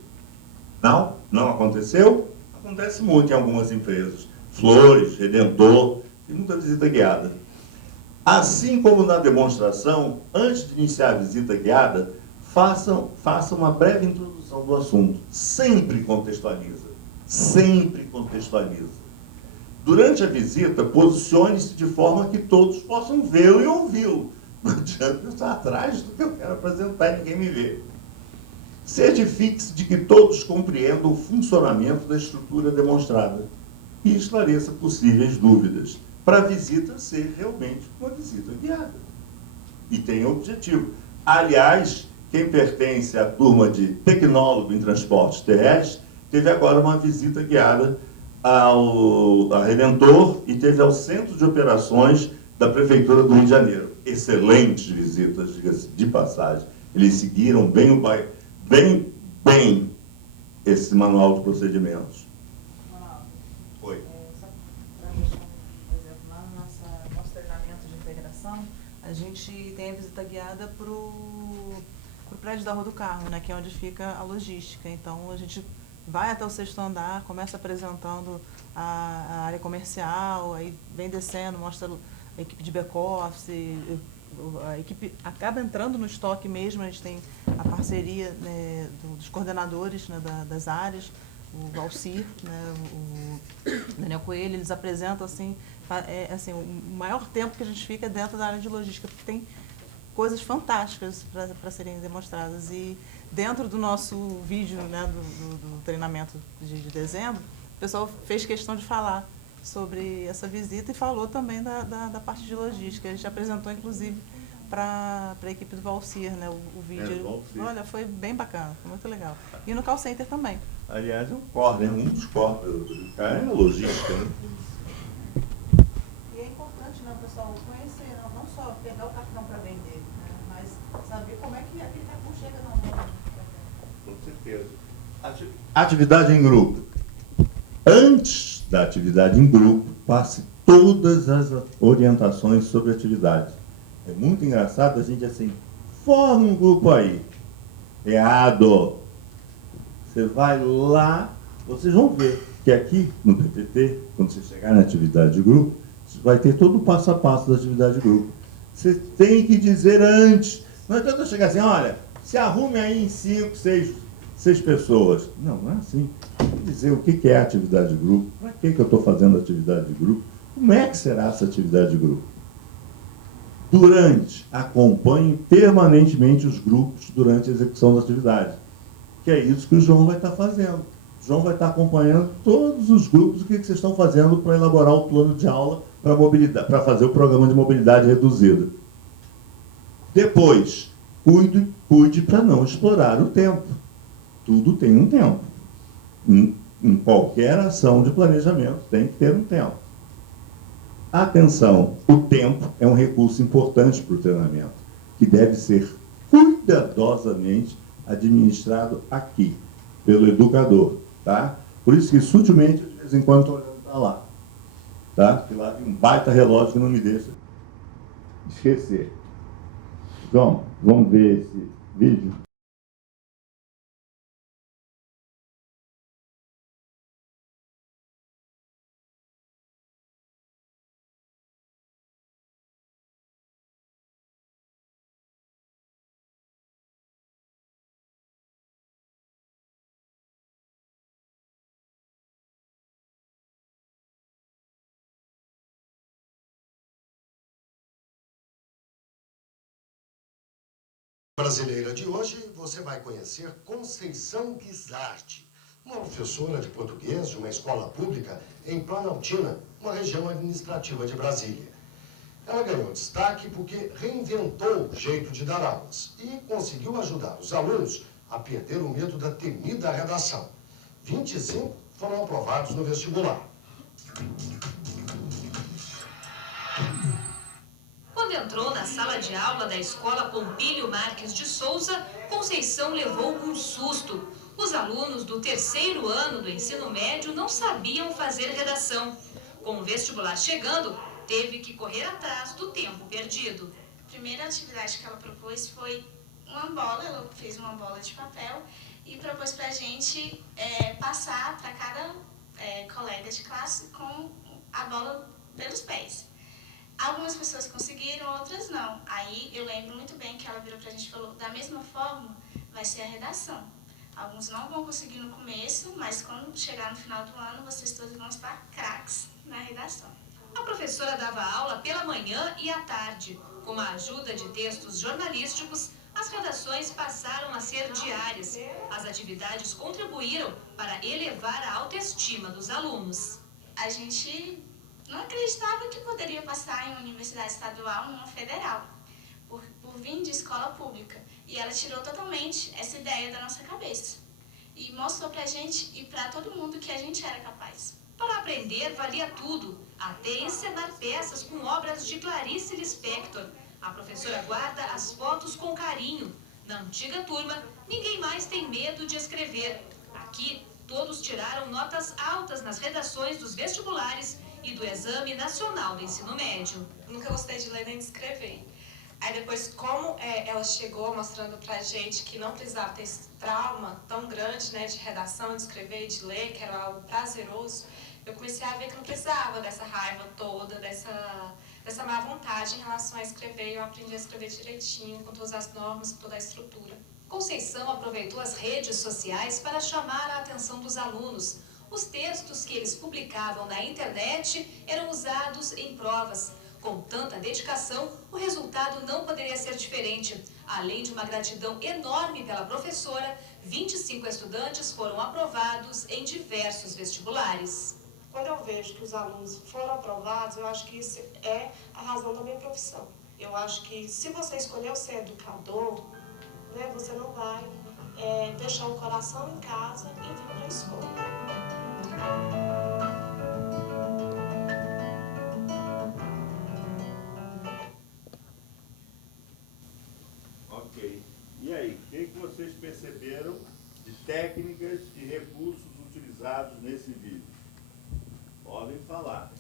Não? Não aconteceu? Acontece muito em algumas empresas. Flores, Redentor, tem muita visita guiada. Assim como na demonstração, antes de iniciar a visita guiada, faça uma breve introdução do assunto. Sempre contextualiza. Sempre contextualiza. Durante a visita, posicione-se de forma que todos possam vê-lo e ouvi-lo. Não adianta eu estar atrás do que eu quero apresentar e ninguém me vê. Certifique-se de que todos compreendam o funcionamento da estrutura demonstrada e esclareça possíveis dúvidas, para a visita ser realmente uma visita guiada. E tenha objetivo. Aliás, quem pertence à turma de tecnólogo em transportes terrestres, teve agora uma visita guiada a Redentor e teve ao Centro de Operações da Prefeitura do Rio de Janeiro. Excelentes visitas, diga-se de passagem. Eles seguiram bem esse manual de procedimentos. Oi. Só para deixar um exemplo, lá no nosso treinamento de integração, a gente tem a visita guiada para o prédio da Rua do Carmo, né, que é onde fica a logística. Então, a gente vai até o 6º andar, começa apresentando a área comercial, aí vem descendo, mostra a equipe de back-office, a equipe acaba entrando no estoque mesmo, a gente tem a parceria, né, dos coordenadores, né, das áreas, o Valcir, né, o Daniel Coelho, eles apresentam assim, assim, o maior tempo que a gente fica é dentro da área de logística, porque tem coisas fantásticas para serem demonstradas. E dentro do nosso vídeo, né, do treinamento de dezembro, o pessoal fez questão de falar sobre essa visita e falou também da parte de logística. A gente apresentou, inclusive, para a equipe do Valcir, né, o vídeo. Valcir. Olha, foi bem bacana, foi muito legal. E no call center também. Aliás, é um core, né? Um dos cores do cara é a logística, né? E é importante, né, o pessoal conhecer, não só pegar o cartão para vender, né, mas saber como é que aquele cartão chega na mão. Com certeza. Atividade em grupo. Antes da atividade em grupo, passe todas as orientações sobre a atividade. É muito engraçado a gente assim, forma um grupo aí. Errado. Você vai lá, vocês vão ver que aqui no PTT, quando você chegar na atividade de grupo, você vai ter todo o passo a passo da atividade de grupo. Você tem que dizer antes. Não adianta chegar assim, olha, se arrume aí em 5, 6 pessoas. Não é assim. Tem que dizer o que é atividade de grupo, para que eu estou fazendo atividade de grupo, como é que será essa atividade de grupo. Acompanhe permanentemente os grupos durante a execução da atividade. Que é isso que o João vai estar fazendo. O João vai estar acompanhando todos os grupos, o que vocês estão fazendo para elaborar o plano de aula para fazer o programa de mobilidade reduzida. Depois, cuide para não explorar o tempo. Tudo tem um tempo. Em qualquer ação de planejamento tem que ter um tempo. Atenção, o tempo é um recurso importante para o treinamento, que deve ser cuidadosamente administrado aqui, pelo educador, tá? Por isso que, sutilmente, de vez em quando, estou olhando para lá, tá? Porque lá tem um baita relógio que não me deixa esquecer. Então, vamos ver esse vídeo? Brasileira de hoje, você vai conhecer Conceição Guisardi, uma professora de português de uma escola pública em Planaltina, uma região administrativa de Brasília. Ela ganhou destaque porque reinventou o jeito de dar aulas e conseguiu ajudar os alunos a perder o medo da temida redação. 25 foram aprovados no vestibular. Quando entrou na sala de aula da Escola Pompílio Marques de Souza, Conceição levou um susto. Os alunos do 3º ano do ensino médio não sabiam fazer redação. Com o vestibular chegando, teve que correr atrás do tempo perdido. A primeira atividade que ela propôs foi uma bola, ela fez uma bola de papel e propôs para a gente passar para cada colega de classe com a bola pelos pés. Algumas pessoas conseguiram, outras não. Aí eu lembro muito bem que ela virou pra gente e falou, da mesma forma, vai ser a redação. Alguns não vão conseguir no começo, mas quando chegar no final do ano, vocês todos vão estar craques na redação. A professora dava aula pela manhã e à tarde. Com a ajuda de textos jornalísticos, as redações passaram a ser diárias. As atividades contribuíram para elevar a autoestima dos alunos. A gente não acreditava que poderia passar em uma universidade estadual, numa federal, por vir de escola pública. E ela tirou totalmente essa ideia da nossa cabeça. E mostrou pra gente e pra todo mundo que a gente era capaz. Para aprender valia tudo, até encenar peças com obras de Clarice Lispector. A professora guarda as fotos com carinho. Na antiga turma, ninguém mais tem medo de escrever. Aqui, todos tiraram notas altas nas redações dos vestibulares e do Exame Nacional do Ensino Médio. Nunca gostei de ler nem de escrever, Aí depois, como ela chegou mostrando pra gente que não precisava ter esse trauma tão grande, né, de redação, de escrever e de ler, que era algo prazeroso, eu comecei a ver que não precisava dessa raiva toda, dessa má vontade em relação a escrever. Eu aprendi a escrever direitinho, com todas as normas, com toda a estrutura. Conceição aproveitou as redes sociais para chamar a atenção dos alunos. Os textos que eles publicavam na internet eram usados em provas. Com tanta dedicação, o resultado não poderia ser diferente. Além de uma gratidão enorme pela professora, 25 estudantes foram aprovados em diversos vestibulares. Quando eu vejo que os alunos foram aprovados, eu acho que isso é a razão da minha profissão. Eu acho que se você escolheu ser educador, né, você não vai deixar o coração em casa e vir para a escola. Ok. E aí, o que vocês perceberam de técnicas e recursos utilizados nesse vídeo? Podem falar.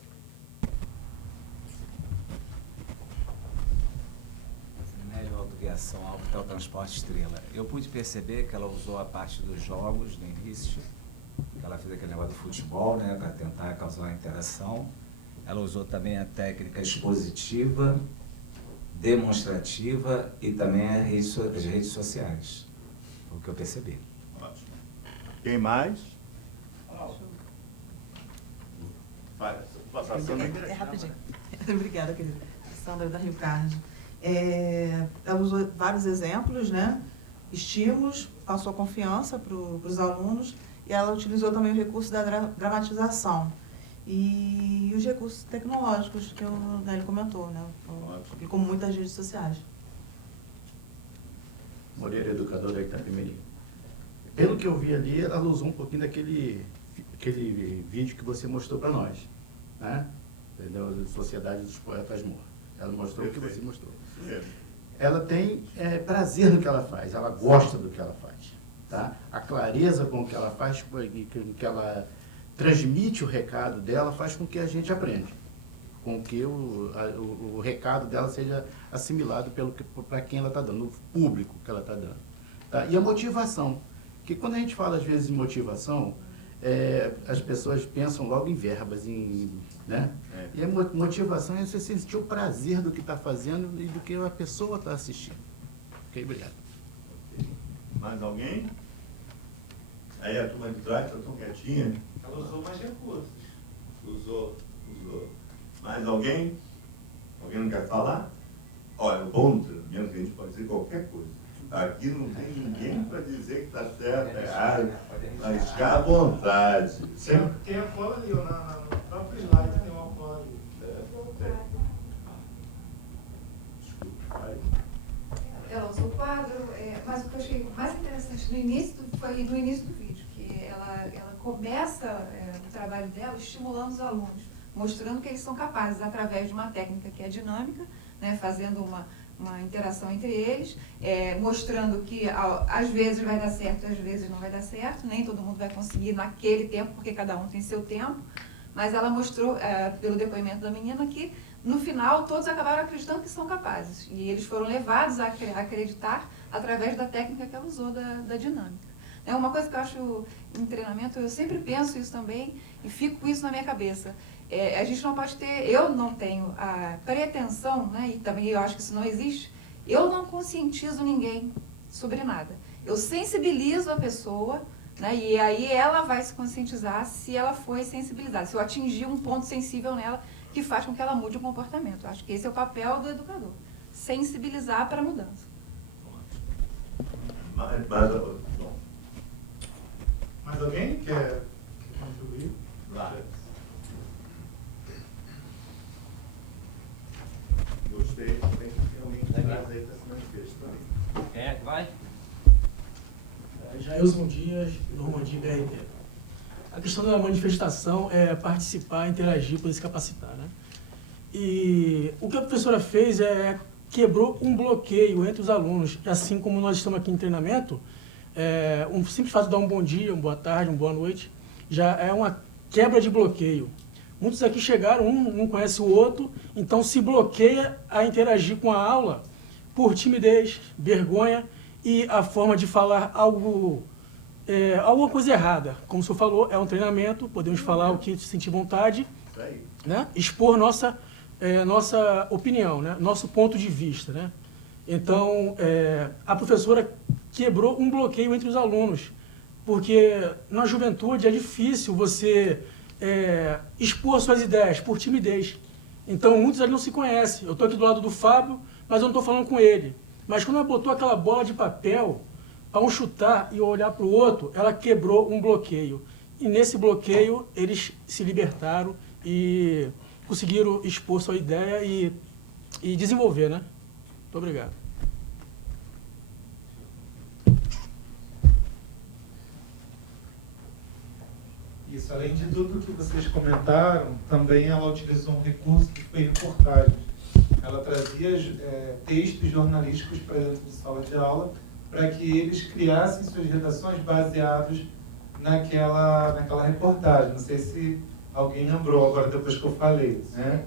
Médio autoguiação, alto transporte estrela. Eu pude perceber que ela usou a parte dos jogos no início, que ela fez aquele negócio do futebol, né, para tentar causar uma interação. Ela usou também a técnica expositiva, demonstrativa e também as redes sociais. Foi o que eu percebi. Ótimo. Quem mais? É rapidinho. Obrigada, querida. Sandra da Rio Card. Ela usou vários exemplos, né? Estímulos, passou confiança para os alunos e ela utilizou também o recurso da dramatização e os recursos tecnológicos que o Nélio comentou, né? E com muitas redes sociais. Moreira, educadora da Itapemirim. Pelo que eu vi ali, ela usou um pouquinho daquele vídeo que você mostrou para nós, né? Entendeu? Sociedade dos Poetas Mortos. Ela mostrou o que você mostrou. Ela tem prazer no que ela faz, ela gosta do que ela faz. Tá? A clareza com que ela faz, com que ela transmite o recado dela, faz com que a gente aprenda. Com que o recado dela seja assimilado para quem ela está dando, no público que ela está dando. Tá? E a motivação, que quando a gente fala às vezes em motivação, as pessoas pensam logo em verbas, né? E a motivação é você sentir o prazer do que está fazendo e do que a pessoa está assistindo. Ok, obrigado. Mais alguém? Aí a turma de trás está tão quietinha. Ela usou mais recursos. Usou. Mais alguém? Alguém não quer falar? Olha, o bom do treinamento é que a gente pode dizer qualquer coisa. Aqui não tem ninguém para dizer que está certo, errado, mas fica à vontade. Tem a cola ali, ó, no próprio slide tem uma cola ali. Desculpa, Ela usou o quadro, mas o que eu achei mais interessante foi no início do vídeo, que ela começa o trabalho dela estimulando os alunos, mostrando que eles são capazes, através de uma técnica que é dinâmica, né, fazendo uma interação entre eles, mostrando que às vezes vai dar certo, às vezes não vai dar certo, nem todo mundo vai conseguir naquele tempo, porque cada um tem seu tempo, mas ela mostrou, pelo depoimento da menina, que no final todos acabaram acreditando que são capazes, e eles foram levados a acreditar através da técnica que ela usou da dinâmica. Uma coisa que eu acho em treinamento, eu sempre penso isso também, e fico com isso na minha cabeça. A gente não pode ter, eu não tenho a pretensão, né, e também eu acho que isso não existe, eu não conscientizo ninguém sobre nada. Eu sensibilizo a pessoa, né, e aí ela vai se conscientizar se ela foi sensibilizada, se eu atingir um ponto sensível nela que faz com que ela mude o comportamento. Eu acho que esse é o papel do educador, sensibilizar para a mudança. Mais alguém quer contribuir? Lá. Gostei, tem realmente traz aí para esse manifesto também. Quem é que vai? Jailson Dias, Normandia BRT. A questão da manifestação é participar, interagir, poder se capacitar, né? E o que a professora fez quebrou um bloqueio entre os alunos. Assim como nós estamos aqui em treinamento, um simples fato de dar um bom dia, uma boa tarde, uma boa noite, já é uma quebra de bloqueio. Muitos aqui chegaram, um não conhece o outro, então se bloqueia a interagir com a aula por timidez, vergonha e a forma de falar alguma coisa errada. Como o senhor falou, é um treinamento, podemos falar o que sentir vontade, né? Expor nossa opinião, né? Nosso ponto de vista, né? Então, a professora quebrou um bloqueio entre os alunos, porque na juventude é difícil você expor suas ideias por timidez. Então, muitos ali não se conhecem. Eu estou aqui do lado do Fábio, mas eu não estou falando com ele. Mas quando ela botou aquela bola de papel para um chutar e olhar para o outro, ela quebrou um bloqueio. E nesse bloqueio, eles se libertaram e conseguiram expor sua ideia e desenvolver, né? Muito obrigado. Isso, além de tudo que vocês comentaram, também ela utilizou um recurso que foi reportagem. Ela trazia textos jornalísticos para dentro de sala de aula para que eles criassem suas redações baseados naquela reportagem. Não sei se alguém lembrou agora, depois que eu falei. Né?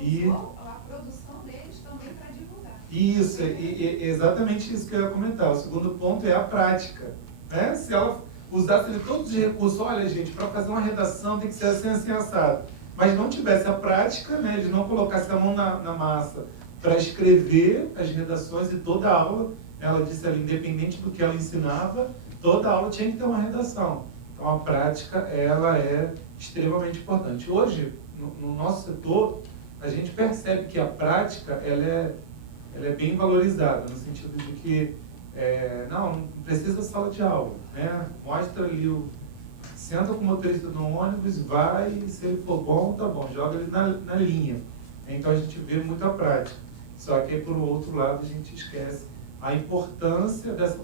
E a produção deles também para divulgar. Isso, e exatamente isso que eu ia comentar. O segundo ponto é a prática. Né? Se ela usasse todos os recursos, olha gente, para fazer uma redação tem que ser assim, assado, mas não tivesse a prática, né, de não colocasse a mão na massa para escrever as redações e toda a aula, ela disse ali, independente do que ela ensinava, toda a aula tinha que ter uma redação. Então a prática, ela é extremamente importante. Hoje, no nosso setor, a gente percebe que a prática, ela é bem valorizada, no sentido de que não precisa sala de aula, né? Mostra ali, senta com o motorista no ônibus, vai, se ele for bom, tá bom, joga ele na linha. Então a gente vê muita prática. Só que por outro lado a gente esquece a importância dessa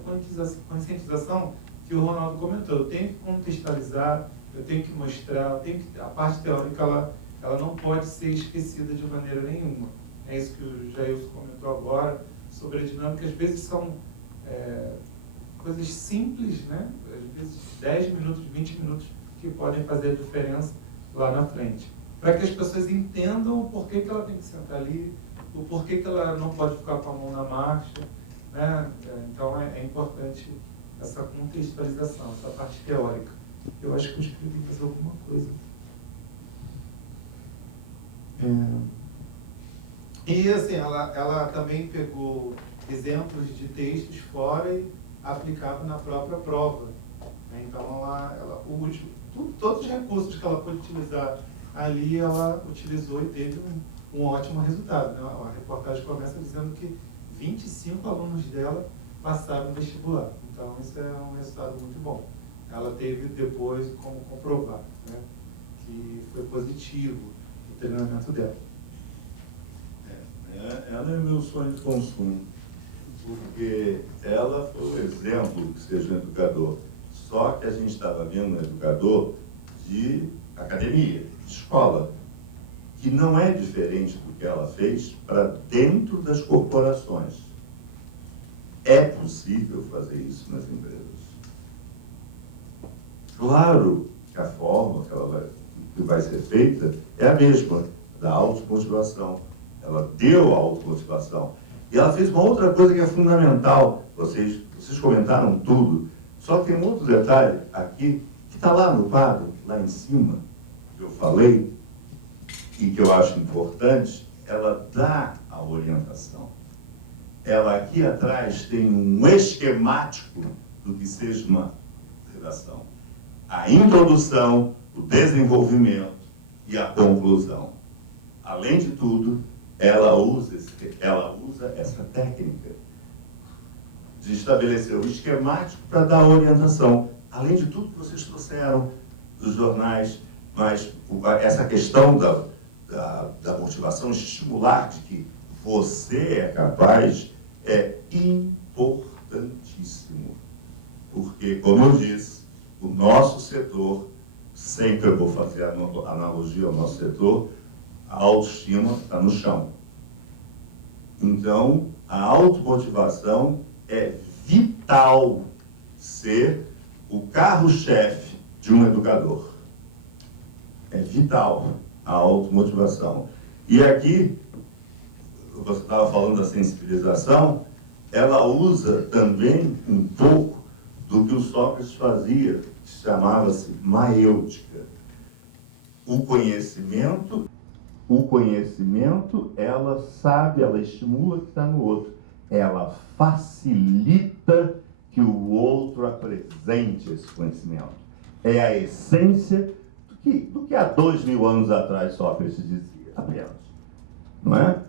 conscientização que o Ronaldo comentou. Eu tenho que contextualizar, eu tenho que mostrar, a parte teórica ela não pode ser esquecida de maneira nenhuma. É isso que o Jailson comentou agora, sobre a dinâmica. Às vezes são coisas simples, né? Às vezes 10 minutos, 20 minutos, que podem fazer a diferença lá na frente. Para que as pessoas entendam o porquê que ela tem que sentar ali, o porquê que ela não pode ficar com a mão na marcha. Né? Então é importante essa contextualização, essa parte teórica. Eu acho que eu escrevi fazer alguma coisa. E assim, ela também pegou exemplos de textos fora e aplicava na própria prova. Então ela usa todos os recursos que ela pôde utilizar ali, ela utilizou e teve um ótimo resultado. Né? A reportagem começa dizendo que 25 alunos dela passaram no vestibular. Então isso é um resultado muito bom. Ela teve depois como comprovar, né? Que foi positivo o treinamento dela. Ela é meu sonho de consumo, porque ela foi o exemplo que seja um educador. Só que a gente estava vendo um educador de academia, de escola, que não é diferente do que ela fez para dentro das corporações. É possível fazer isso nas empresas. Claro que a forma que vai ser feita é a mesma, da automotivação. Ela deu a automotivação. E ela fez uma outra coisa que é fundamental. Vocês comentaram tudo. Só que tem um outro detalhe aqui, que está lá no quadro, lá em cima, que eu falei, e que eu acho importante. Ela dá a orientação. Ela aqui atrás tem um esquemático do que seja uma redação. A introdução, o desenvolvimento e a conclusão. Além de tudo, ela usa essa técnica de estabelecer o esquemático para dar orientação. Além de tudo que vocês trouxeram dos jornais, mas essa questão da motivação, estimular de que você é capaz, é importantíssimo. Porque, como eu disse, o nosso setor, sempre eu vou fazer a analogia ao nosso setor, a autoestima está no chão. Então, a automotivação é vital ser o carro-chefe de um educador. É vital a automotivação. E aqui, você estava falando da sensibilização, ela usa também um pouco do que o Sócrates fazia, que chamava-se maêutica. O conhecimento, ela sabe, ela estimula o que está no outro. Ela facilita que o outro apresente esse conhecimento. É a essência do que há 2000 anos atrás Sócrates dizia, apenas. Não é?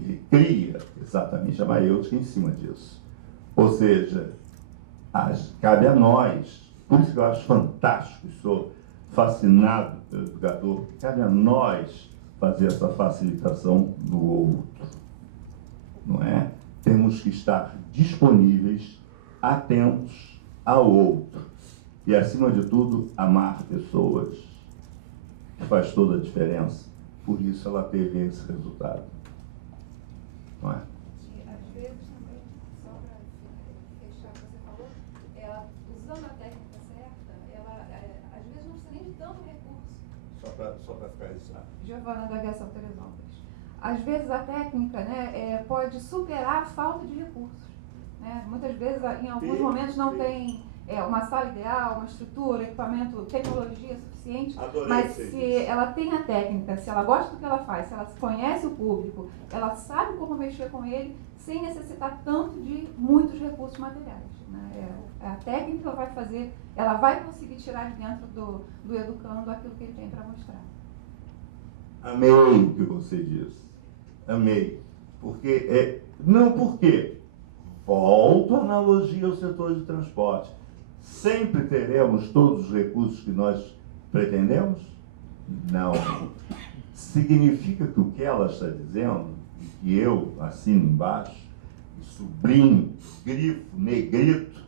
Ele cria exatamente a maêutica em cima disso. Ou seja, cabe a nós, por isso que eu acho fantástico, sou fascinado pelo educador, cabe a nós fazer essa facilitação do outro. Não é? Temos que estar disponíveis, atentos ao outro. E, acima de tudo, amar pessoas, que faz toda a diferença. Por isso ela teve esse resultado. Não é? Às vezes também, só para fechar o que você falou, ela, usando a técnica certa, ela às vezes não precisa nem de tanto recurso. Só para ficar registrado. Giovana, da Aviação Teresópolis. Às vezes a técnica, né, pode superar a falta de recursos. Né? Muitas vezes, em alguns momentos, não tem uma sala ideal, uma estrutura, equipamento, tecnologia suficiente. Adorei, mas se ela tem a técnica, se ela gosta do que ela faz, se ela conhece o público, ela sabe como mexer com ele, sem necessitar tanto de muitos recursos materiais. Né? A técnica vai fazer, ela vai conseguir tirar de dentro do educando aquilo que ele tem para mostrar. Amei o que você disse. Amei. Porque não porque volto à analogia ao setor de transporte. Sempre teremos todos os recursos que nós pretendemos? Não. Significa que o que ela está dizendo, e que eu assino embaixo, sublinho, grifo, negrito,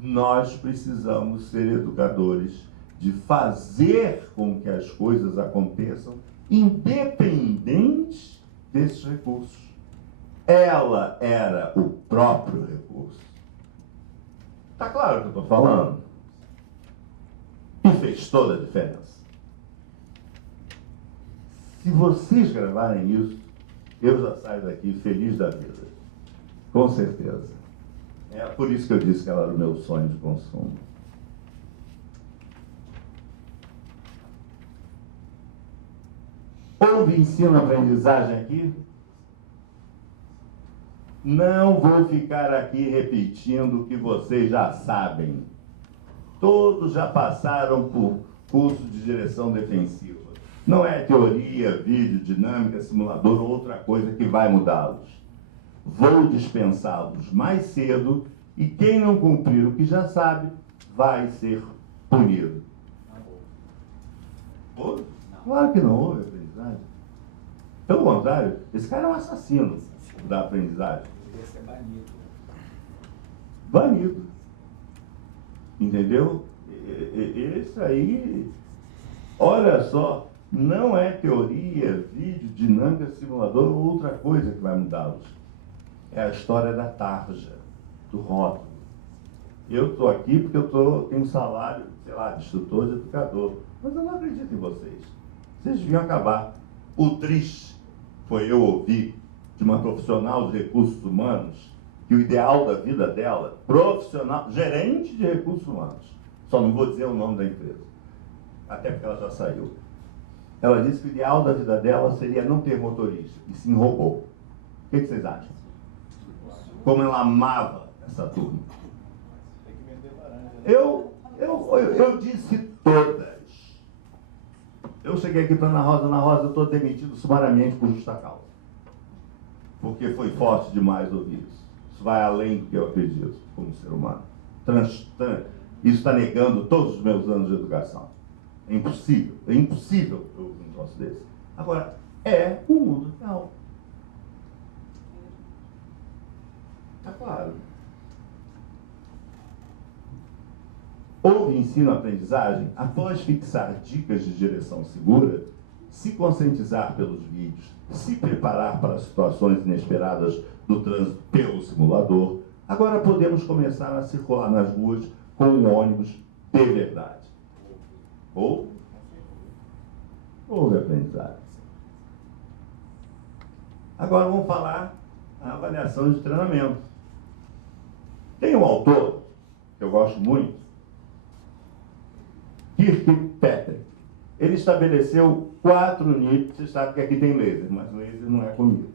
nós precisamos ser educadores de fazer com que as coisas aconteçam independente desses recursos. Ela era o próprio recurso. Está claro o que eu estou falando? E fez toda a diferença. Se vocês gravarem isso, eu já saio daqui feliz da vida. Com certeza. É por isso que eu disse que ela era o meu sonho de consumo. Houve ensino-aprendizagem aqui? Não vou ficar aqui repetindo o que vocês já sabem. Todos já passaram por curso de direção defensiva. Não é teoria, vídeo, dinâmica, simulador ou outra coisa que vai mudá-los. Vou dispensá-los mais cedo e quem não cumprir o que já sabe vai ser punido. Houve? Claro que não houve aprendizagem. Pelo contrário, esse cara é um assassino da aprendizagem. Deveria ser banido. Banido. Entendeu? Esse aí, olha só, não é teoria, vídeo, dinâmica, simulador ou outra coisa que vai mudá-los. É a história da tarja, do rótulo. Eu estou aqui porque eu tenho um salário, sei lá, de instrutor, de educador. Mas eu não acredito em vocês. Vocês deviam acabar. O triste foi eu ouvir de uma profissional de recursos humanos que o ideal da vida dela, profissional, gerente de recursos humanos, só não vou dizer o nome da empresa, até porque ela já saiu. Ela disse que o ideal da vida dela seria não ter motorista, e sim robô. O que vocês acham? Como ela amava essa turma. Eu disse todas. Eu cheguei aqui para Ana Rosa, eu estou demitido sumariamente por justa causa. Porque foi forte demais ouvir isso. Isso vai além do que eu acredito como ser humano. Isso está negando todos os meus anos de educação. É impossível eu ouvir um troço desse. Agora, é o mundo real. Está claro. Houve ensino-aprendizagem após fixar dicas de direção segura, se conscientizar pelos vídeos, se preparar para situações inesperadas do trânsito pelo simulador. Agora podemos começar a circular nas ruas com um ônibus de verdade. Houve aprendizagem. Agora vamos falar a avaliação de treinamento. Tem um autor que eu gosto muito, Kirkpatrick. Ele estabeleceu 4 níveis. Você sabe que aqui tem laser, mas o laser não é comigo.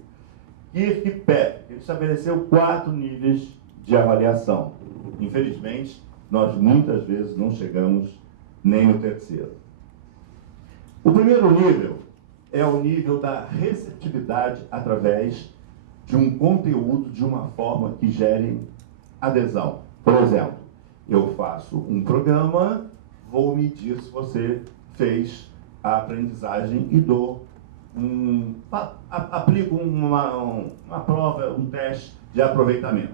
Kirkpatrick, ele estabeleceu 4 níveis de avaliação. Infelizmente, nós muitas vezes não chegamos nem no terceiro. O primeiro nível é o nível da receptividade através de um conteúdo de uma forma que gere adesão. Por exemplo, eu faço um programa, vou medir se você fez a aprendizagem e dou aplico uma prova, um teste de aproveitamento.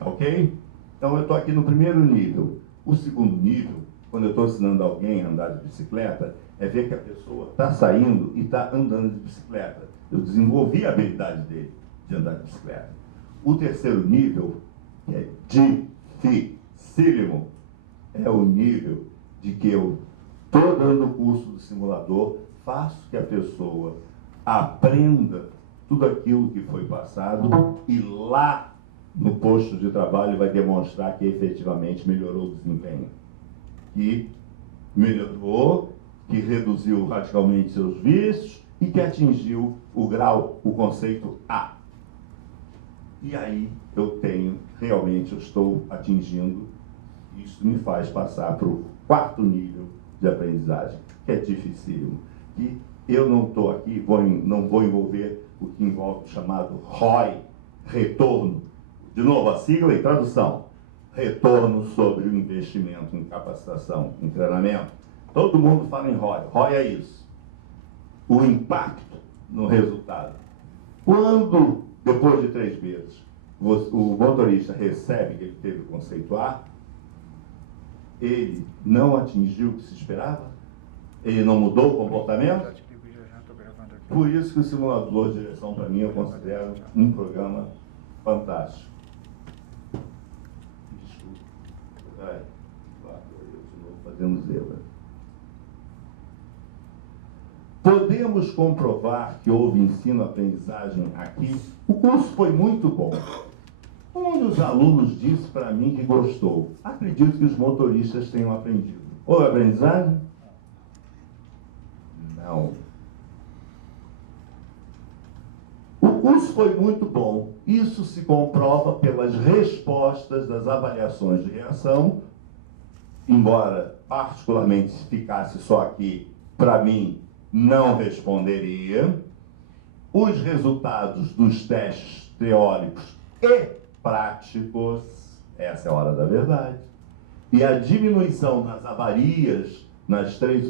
Ok? Então eu estou aqui no primeiro nível. O segundo nível, quando eu estou ensinando alguém a andar de bicicleta, é ver que a pessoa está saindo e está andando de bicicleta. Eu desenvolvi a habilidade dele de andar de bicicleta. O terceiro nível, que é dificílimo, é o nível de que eu estou dando o curso do simulador, faço que a pessoa aprenda tudo aquilo que foi passado e lá no posto de trabalho vai demonstrar que efetivamente melhorou o desempenho. Que melhorou, que reduziu radicalmente seus vícios e que atingiu o grau, o conceito A. E aí eu estou atingindo, isso me faz passar para o 4º nível de aprendizagem, que é dificílimo. E eu não estou aqui, não vou envolver o que envolve o chamado ROI, retorno. De novo, a sigla e tradução. Retorno sobre o investimento em capacitação, em treinamento. Todo mundo fala em ROI. ROI é isso. O impacto no resultado. Quando, depois de 3 meses, o motorista recebe que ele teve o conceito A, ele não atingiu o que se esperava? Ele não mudou o comportamento? Por isso que o simulador de direção, para mim, eu considero um programa fantástico. Desculpa. Eu de novo fazendo zebra. Podemos comprovar que houve ensino-aprendizagem aqui. O curso foi muito bom. Um dos alunos disse para mim que gostou. Acredito que os motoristas tenham aprendido. Houve aprendizagem? Não. O curso foi muito bom. Isso se comprova pelas respostas das avaliações de reação, embora particularmente se ficasse só aqui, para mim, não responderia. Os resultados dos testes teóricos e práticos, essa é a hora da verdade, e a diminuição das avarias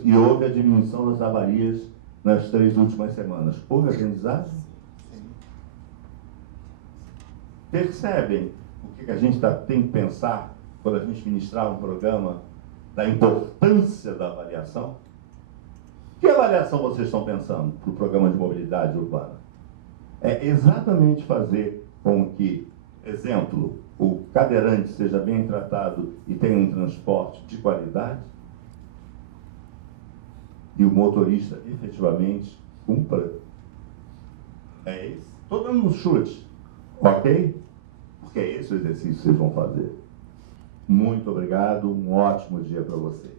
e houve a diminuição das avarias nas 3 últimas semanas. Houve aprendizagem? Percebem o que a gente tem que pensar quando a gente ministrar um programa da importância da avaliação? Que avaliação vocês estão pensando para o programa de mobilidade urbana? É exatamente fazer com que, exemplo, o cadeirante seja bem tratado e tenha um transporte de qualidade e o motorista efetivamente cumpra. É isso? Estou dando um chute, ok? Porque é esse o exercício que vocês vão fazer. Muito obrigado, um ótimo dia para vocês.